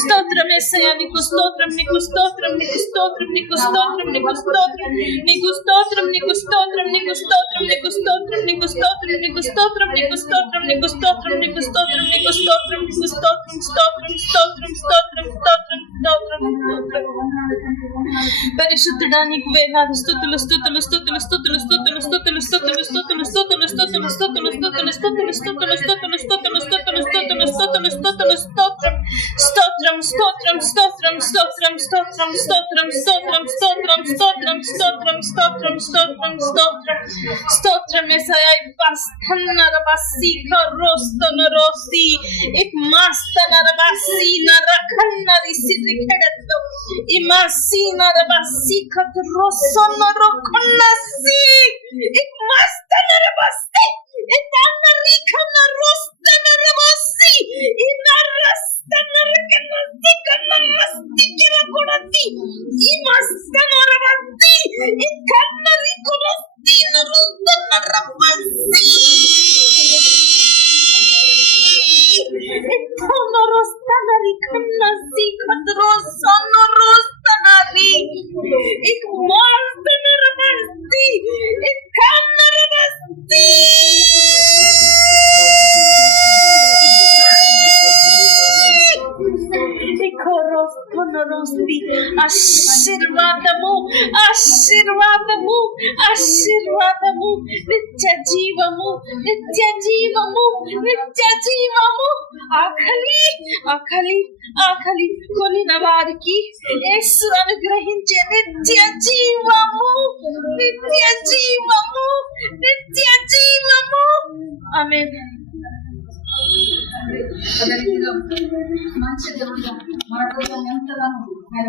స్తోత్రం యేసయ్యా నీకు స్తోత్రం నీకు స్తోత్రం నీకు స్తోత్రం నీకు స్తోత్రం నీకు స్తోత్రం నీకు స్తోత్రం నీకు స్తోత్రం నీకు స్తోత్రం నీకు స్తోత్రం నీకు స్తోత్రం నీకు స్తోత్రం నీకు స్తోత్రం నీకు స్తోత్రం నీకు స్తోత్రం నీకు స్తోత్రం నీకు స్తోత్రం స్తోత్రం స్తోత్రం స్తోత్రం స్తోత్రం స్తోత్రం పరిశుద్ధుడా నీకు వేలాది స్తుతులు స్తుతులు స్తుతులు స్తుతులు స్తుతులు స్తుతులు స్తుతులు స్తుతులు స్తుతులు స్తుతులు స్తుతులు స్తుతులు స్తుతులు స్తుతులు స్తుతులు స్తుతులు స్తుతులు స్తుతులు స్తుతులు స్తోత్రం స్తోత్రం స్తోత్రం స్తోత్రం స్తోత్రం స్తోత్రం స్తోత్రం స్తోత్రం స్తోత్రం స్తోత్రం స్తోత్రం స్తోత్రం స్తోత్రం స్తోత్రం స్తోత్రం యేసయ్యా ఇస్తన్నర బసి కరోస్తన రోసి ఇక్ మాస్తనర బసి నరఖన్నరి సిరిఖడతో ఇమాసీనర బసి కరోసన రఖన్నసి ఇక్ మాస్తనర బసి ఇతన్నరి ఖన్నరోస్తనర బసి ఇనరస్తనర కన్నసి కన్నరస్తి కిరకొడతి ఇమాస్తనర బసి ఇకన్నరి కొడతి నరుస్తనర బసి ఇతన్నరస్తనరి కన్నసి కదరోసనరోస్తనరి ఇక్ మాస్తనర బసి ఇకన్నర బసి ఆశీర్వాదము ఆశీర్వాదము ఆశీర్వాదము నిత్య జీవము నిత్య జీవము నిత్య జీవము ఆకలి ఆకలి ఆకలి కొనిన వారికి యేసు అనుగ్రహించే నిత్య జీవము నిత్య జీవము నిత్య జీవము ఆమేన్. మంచి దేవుడు మన కోసం ఎంతగానో ఆయన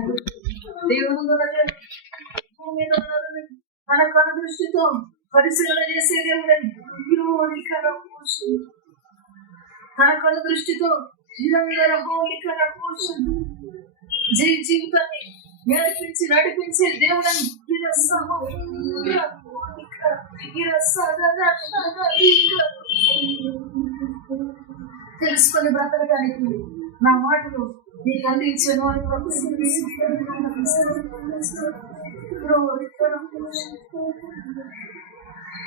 దేవుడు మన కను దృష్టితో పరిశీలన చేసే దేవుడని తన కను దృష్టితో నిరంతర హోలికర కోసం జీవితాన్ని నడిపించే దేవుడని తెలుసుకొని బ్రతకడానికి నా మాటలు నీకు అందించాను అని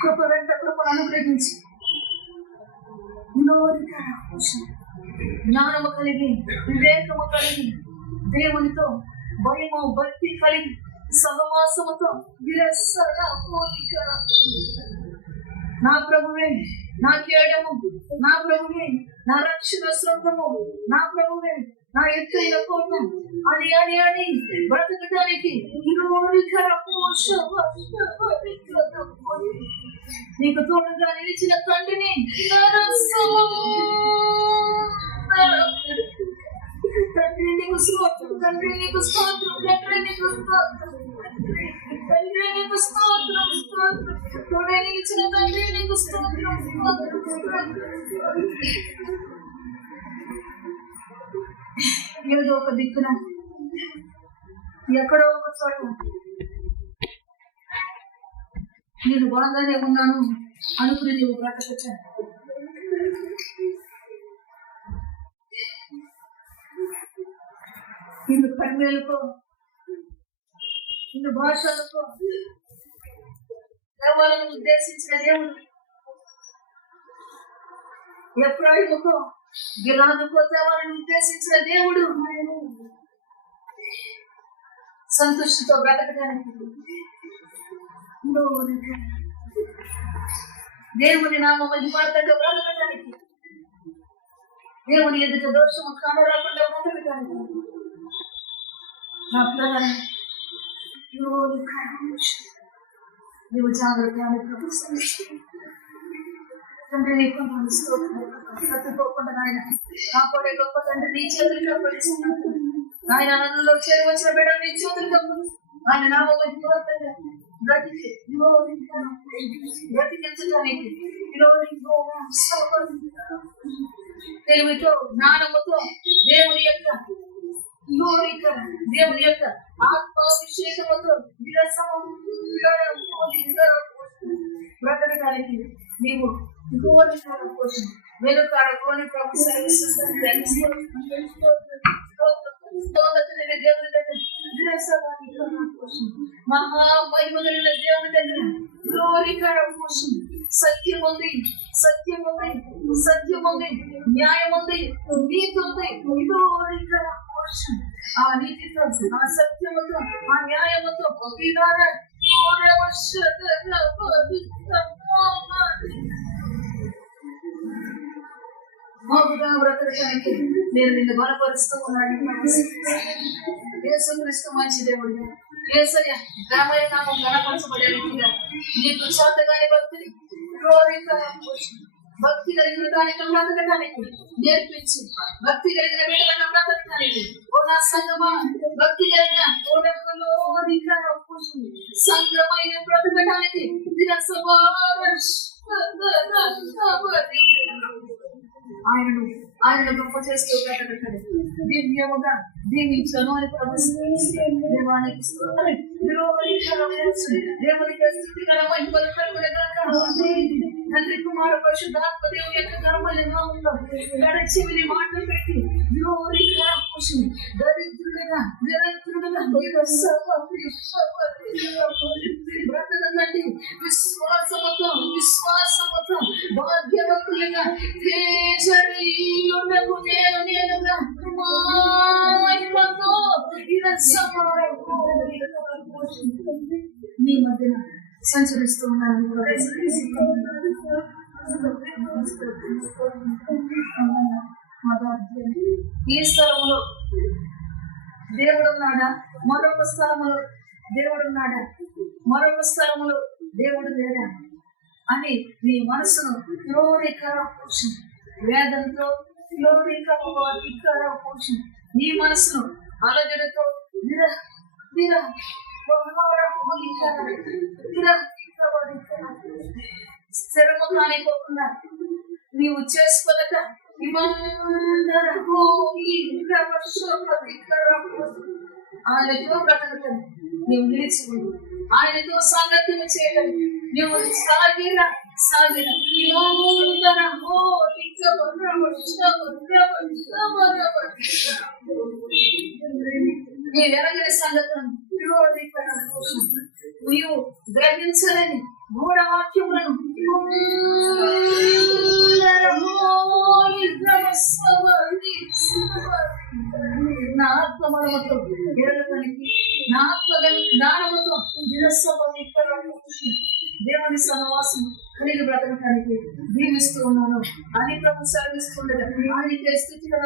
కృప వెంట కృపను అనుగ్రహించి జ్ఞానము కలిగి వివేకము కలిగి దేవునితో భయము భక్తి కలిగి సహవాసముతో నా ప్రభువే నా కేడము నా ప్రభువే నా రక్షణ శృంగము నా ప్రభువే నా ఎత్తైన కోట అని అని అని బ్రతకడానికి నీకు తోడుగా నిలిచిన తండ్రిని తండ్రి నీకు స్తోత్రం తండ్రి నీకు స్తోత్రం తండ్రి నీకు స్తోత్రం తండ్రి నీకు స్తోత్రం స్తోత్రం తోడే నిలిచిన తండ్రి నీకు స్తోత్రం ఏదో ఒక దిక్కున ఎక్కడో ఒక చోట నేను బాగానే ఉన్నాను అనుకుని నీవు బ్రతకొచ్చాను. నిన్ను కర్మేలకో నిన్ను భాషలకో దేవాలను ఉద్దేశించిన దేవుడు ఎప్పుడైనా గిలాదుకో దేవాలను ఉద్దేశించిన దేవుడు సంతృష్టితో బ్రతకడానికి దేవుని నామ మహిమార్థంగా బ్రతకడానికి దేవుని ఎదుట దోషము కానరాకుండా బ్రతకడానికి నా పిల్లలను నువ్వు జాగ్రత్తగా తండ్రి నీకు తప్పిపోకుండా నాయన కాపాడే గొప్ప తండ్రి నీ చేతులకి అప్పగిస్తున్నాను. ఆయన నన్నులో చేరి వచ్చిన బిడ్డ నీ చేతులకి ఆయన నామం బ్రతికించడానికి తెలివితో జ్ఞానముతో దేవుని యొక్క ఆత్మాభిషేకముతో బ్రతకడానికి నీవు కోసం వెనుకాడకోని మహామహిమగలిగిన దేవుని దగ్గర గ్లోరీకరం కోసం సత్యం ఉంది, సత్యం ఉంది, సత్యం ఉంది, న్యాయం ఉంది, నీతి ఉంది. ఆ నీతితో, ఆ సత్యముతో, ఆ న్యాయముతో బ్రతకడానికి నేను నిన్ను బలపరుస్తూ ఉన్నాను. యేసుక్రీస్తు మంచి దేవుడు. యేసయ్య రామయ్య నామం గణపరచబడే రీతిగా నీకు చేతగాని భక్తిని భక్తి కలిగిన దానికి బ్రతకడానికి నేర్పించి భక్తి కలిగిన బిడ్డలను బ్రతకడానికి ఓ నా సంగమా భక్తి కలిగిన సంగమైన బ్రతకడానికి ఆయనను గొప్ప చేస్తూ బ్రతకటం దివ్యముగా దీవించను అని దేవానికి దేవునికి స్థితికరమైన తండ్రి కుమార పరిశుద్ధాత్మ దేవుని యొక్క ధర్మలను గడచివిని మాటలు పెట్టి దరిద్రుడుగా నిరంతరుడుగా బ్రతకండి విశ్వాసముతో భాగ్యవంతులుగా తేజరీయునకు నేనుగా మహిమతో నీ మధ్యన సంచరిస్తూ ఉన్నాను. ఈ స్థలములో దేవుడున్నాడా, మరొక స్థలములో దేవుడున్నాడా, మరొక స్థలములో దేవుడు లేడా అని నీ మనసును వేదంతో నీ మనసును అలజడితో స్థిరము కానిపోకుండా నీవు చేసుకోలేక ఆయనతో బ్రతకటం నీవు నిలిచి ఆయనతో సాంగత్యం చేయటం నువ్వు సాగిన నీ వెనగిన సంగతులను నీవు గ్రహించలేని గూఢవాక్యములను నా ఆత్మబలముతో ఎరగటానికి నా జ్ఞానముతో దేవుని సహవాసం కలిగి బ్రతకటానికి దీవిస్తూ ఉన్నాను అని ప్రభు సెలవిస్తుండగా ఆయనకి స్థితిగా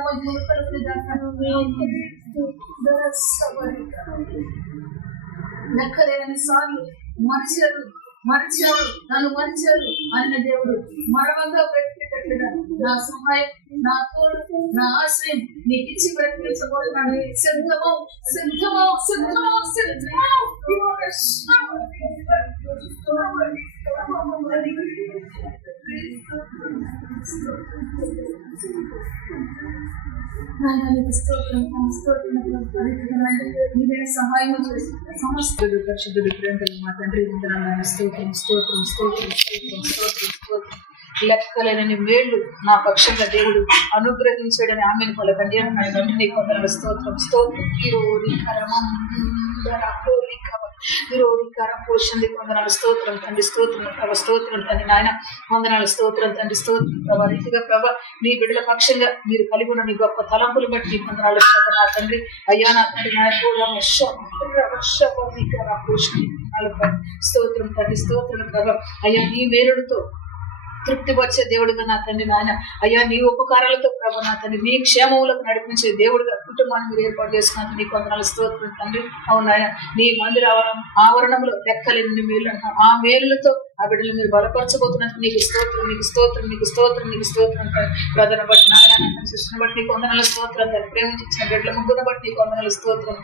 లెక్కలేని సార్లు మరిచారు నన్ను మరిచారు అన్న దేవుడు మరవంగా బ్రతికేటట్లుగా నా సహాయం, నా తోడు, నా ఆశ్రయం నీకు ఇచ్చి బ్రతికించబోతున్నాను. సిద్ధమో సిద్ధమో సిద్ధమో సిద్ధమో సహాయం చేసి సమస్త పరిశుద్ధుడు మా తండ్రి స్తోత్రం స్తోత్రం స్తోత్రం స్తోత్రం స్తోత్రం స్తోత్రం లెక్కలేనని మేళ్లు నా పక్షంగా దేవుడు అనుగ్రహించాడని ఆమెను పలకండి అని నీకు వందనాలు. స్తోత్రం స్తోత్రం వందనాలు స్తోత్రం తండ్రి స్తోత్రం ప్రభ స్తోత్రం తండ్రి నాయన వందనాలు స్తోత్రం తండ్రి స్తోత్రం ప్రభా రీతిగా ప్రభ నీ బిడ్డల పక్షంగా మీరు కలిగి ఉన్న నీ గొప్ప తలంపులు బట్టి వందనాలు నా తండ్రి అయ్యా నా తండ్రి నా స్తోత్రం తండ్రి స్తోత్రం ప్రభ అయ్యా నీ మేలుడితో తృప్తి వచ్చే దేవుడుగా నా తండ్రి నాయన అయ్యా నీ ఉపకారాలతో ప్రభు నా తండ్రి నీ క్షేమములకు నడిపించే దేవుడుగా కుటుంబాన్ని మీరు ఏర్పాటు చేసుకున్నందుకు నీకు వందనాలు స్తోత్రం తండ్రి. అవునాయన నీ మందిర ఆవరణంలో లెక్కలేని మేలు ఆ మేలులతో ఆ బిడ్డలు మీరు బలపరచబోతున్నందుకు నీకు స్తోత్రం, నీకు స్తోత్రం, నీకు స్తోత్రం, నీకు స్తోత్రం. బ్రదర్ బట్టి నాయన శిష్యుని బట్టి నీకు వందనాల స్తోత్రం. ప్రేమించిన బిడ్డల ముగ్గురు బట్టి నీకు వందనాల స్తోత్రం.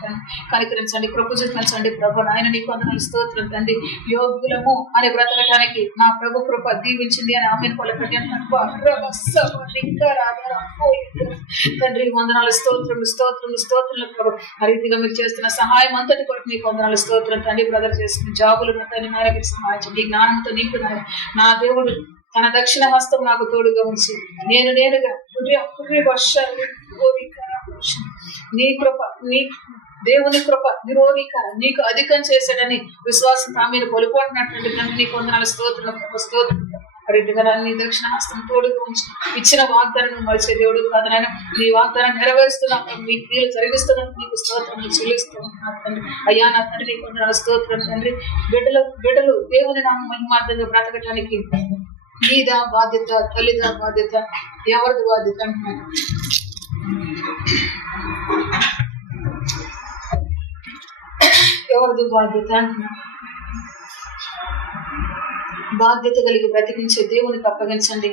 కనికరించండి, కృప చూపించండి ప్రభు. నాయన నీకు వందనాల స్తోత్రం తండ్రి. యోగ్యులము అని బ్రతకటానికి నా ప్రభు కృప దీవించింది అని ఆమె తండ్రి వందనాల స్తోత్రం, స్తోత్రం, స్తోత్రం ప్రభు. ఆ రీతిగా మీరు చేస్తున్న సహాయం అంతటి కొరకు నీకు వందనాల స్తోత్రం తండ్రి. బ్రదర్ చేస్తున్న జాబులు తండ్రి నాయన మీరు సహాయించండి, జ్ఞానంతో నింపున్నారు నా దేవుడు. తన దక్షిణ హస్తం నాకు తోడుగా ఉంచి నేనుగా నీ కృప, నీ దేవుని కృప నిరోధికర నీకు అధికం చేశాడని విశ్వాసం ఆమెను పలుకుంటున్నటువంటి తండ్రి నీకు వందనాల స్తోత్రం, స్తోత్రం. రీతిగా నీ దక్షిణ హస్తం తోడుగా ఉంచి ఇచ్చిన వాగ్దానం మలిచే దేవుడు కాదు నాయన. నీ వాగ్దానం నెరవేరుస్తున్నా మీ క్రియలు జరిగిస్తున్నట్టు నీకు స్తోత్రం చెల్లిస్తున్నాను తండ్రి. అయ్యా నా తండ్రి నీకు వందనాల స్తోత్రం తండ్రి. బిడ్డలు దేవుని నామ మహిమార్థంగా బ్రతకటానికి నీదా బాధ్యత, తల్లిదా బాధ్యత, ఎవరిది బాధ్యత అంటున్నాను. ఎవరిది బాధ్యత అంటున్నాను. బాధ్యత కలిగి బ్రతికించే దేవునికి అప్పగించండి.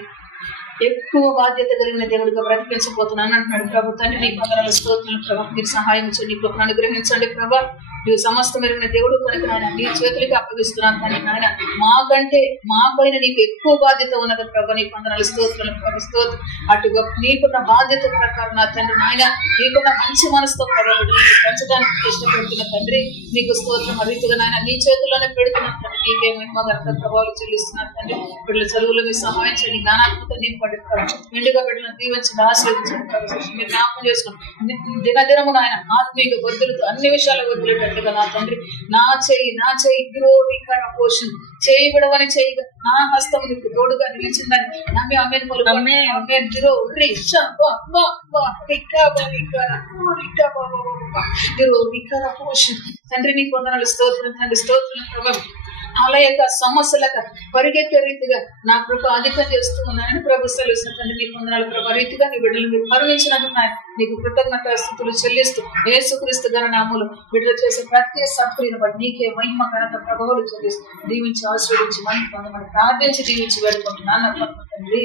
ఎక్కువ బాధ్యత కలిగిన దేవుడిగా బ్రతికించబోతున్నాను అంటున్నాడు ప్రభు. తండ్రి నీకు వందనాల స్తోత్రాలు ప్రభు. మీరు సహాయం చేయండి, నీ కృపను అనుగ్రహించండి ప్రభు. నువ్వు సమస్తం ఎరిగిన దేవుడు కనుక నాయన నీ చేతులకి అప్పగిస్తున్నాను కానీ నాయన మాకంటే మా పైన నీకు ఎక్కువ బాధ్యత ఉన్నది ప్రభు. నీకు వందనాల స్తోత్రాలు ప్రభు, స్తోత్రం. అటుగా నీకున్న బాధ్యత ప్రకారం నా తండ్రి నాయన నీకున్న మంచి మనసుతో ప్రభు పెంచడానికి ఇష్టపడుతున్న తండ్రి నీకు స్తోత్రం. రీతిగా నాయన నీ చేతుల్లోనే పెడుతున్నాను తండ్రి. నీకే మహిమ ఘనత ప్రభావాలు చెల్లిస్తున్నాను తండ్రి. బిడ్డల చదువులో మీరు సహాయం చేయండి, జ్ఞానాత్మక నింపండి. మెండుగా బిడ్డలను దీవించండి, ఆశీర్వదించండి ప్రభు. మీరు జ్ఞాపకం చేసుకోండి దినదినము నాయన ఆత్మీయ వద్దులతో అన్ని విషయాలు వదిలేటట్టుగా నా తండ్రి నా చేయి విరోధికర పోషణ చేయబడవని చేయగా నా హస్తం నీకు తోడుగా నిలిచిందని నమ్మి ఆమె పోషణ తండ్రి నీకు వందనాలు స్తోత్రం తండ్రి, స్తోత్రం ప్రభావం. ఆలయక సమస్యలకు పరిగెత్తే రీతిగా నా కృప అధికం చేస్తూ ఉన్నాయని ప్రభు సెలవుస్తున్న తండ్రి నీకు వందనాలు ప్రభు. రీతిగా నీ బిడ్డలు మీరు కరుణించినందుకు నీకు కృతజ్ఞత స్థుతులు చెల్లిస్తూ యేసుక్రీస్తు ఘననామములో బిడ్డలు చేసే ప్రతి సత్క్రియను బట్టి నీకే మహిమ ఘనత ప్రభావాలు చెల్లిస్తూ దీవించి ఆశీర్వదించి మనం కొంతమంది ప్రార్థించి దీవించి వేడుకుంటున్నాను నా తండ్రి.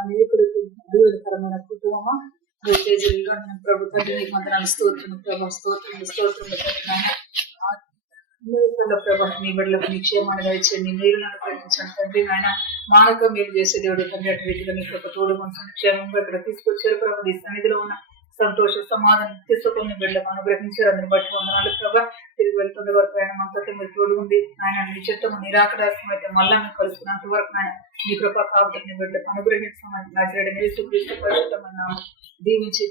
అనేకులకు దీవెనకరమైన కుటుంబమా తేజీలో ప్రభు తండ్రి నీకు వందనాలు స్తోత్రం ప్రభా, స్తోత్రం, స్తోత్రం ప్రభా. నీ బిడ్డలకు నీ క్షేమాన్ని ఇచ్చండి, మీరు నన్ను ప్రేమించండి తండ్రి నాయన. మానక మీరు చేసే దేవుడు తండ్రి. అటు రీతిగా నీకు ఒక తోడు మనసు క్షేమంగా ఇక్కడ తీసుకొచ్చారు ప్రభు. నీ సన్నిధిలో ఉన్న సంతోష సమాధానం తీసుకొని బిడ్డలకు అనుగ్రహించారు. అందుని బట్టి వందనాలు ప్రభా. తిరిగి వెళ్తున్న వరకు ఆయన మనతో మీరు తోడు ఉంది ఆయన. నీ చిత్తము నిరాకరాశం అయితే మళ్ళా మేము కలుసుకున్నంత వరకు ఆయన నీ కృప కాబట్టి నీ బిడ్డలకు అనుగ్రహించమని నా యేసుక్రీస్తు పరిశుద్ధమైన నామములో దీవించి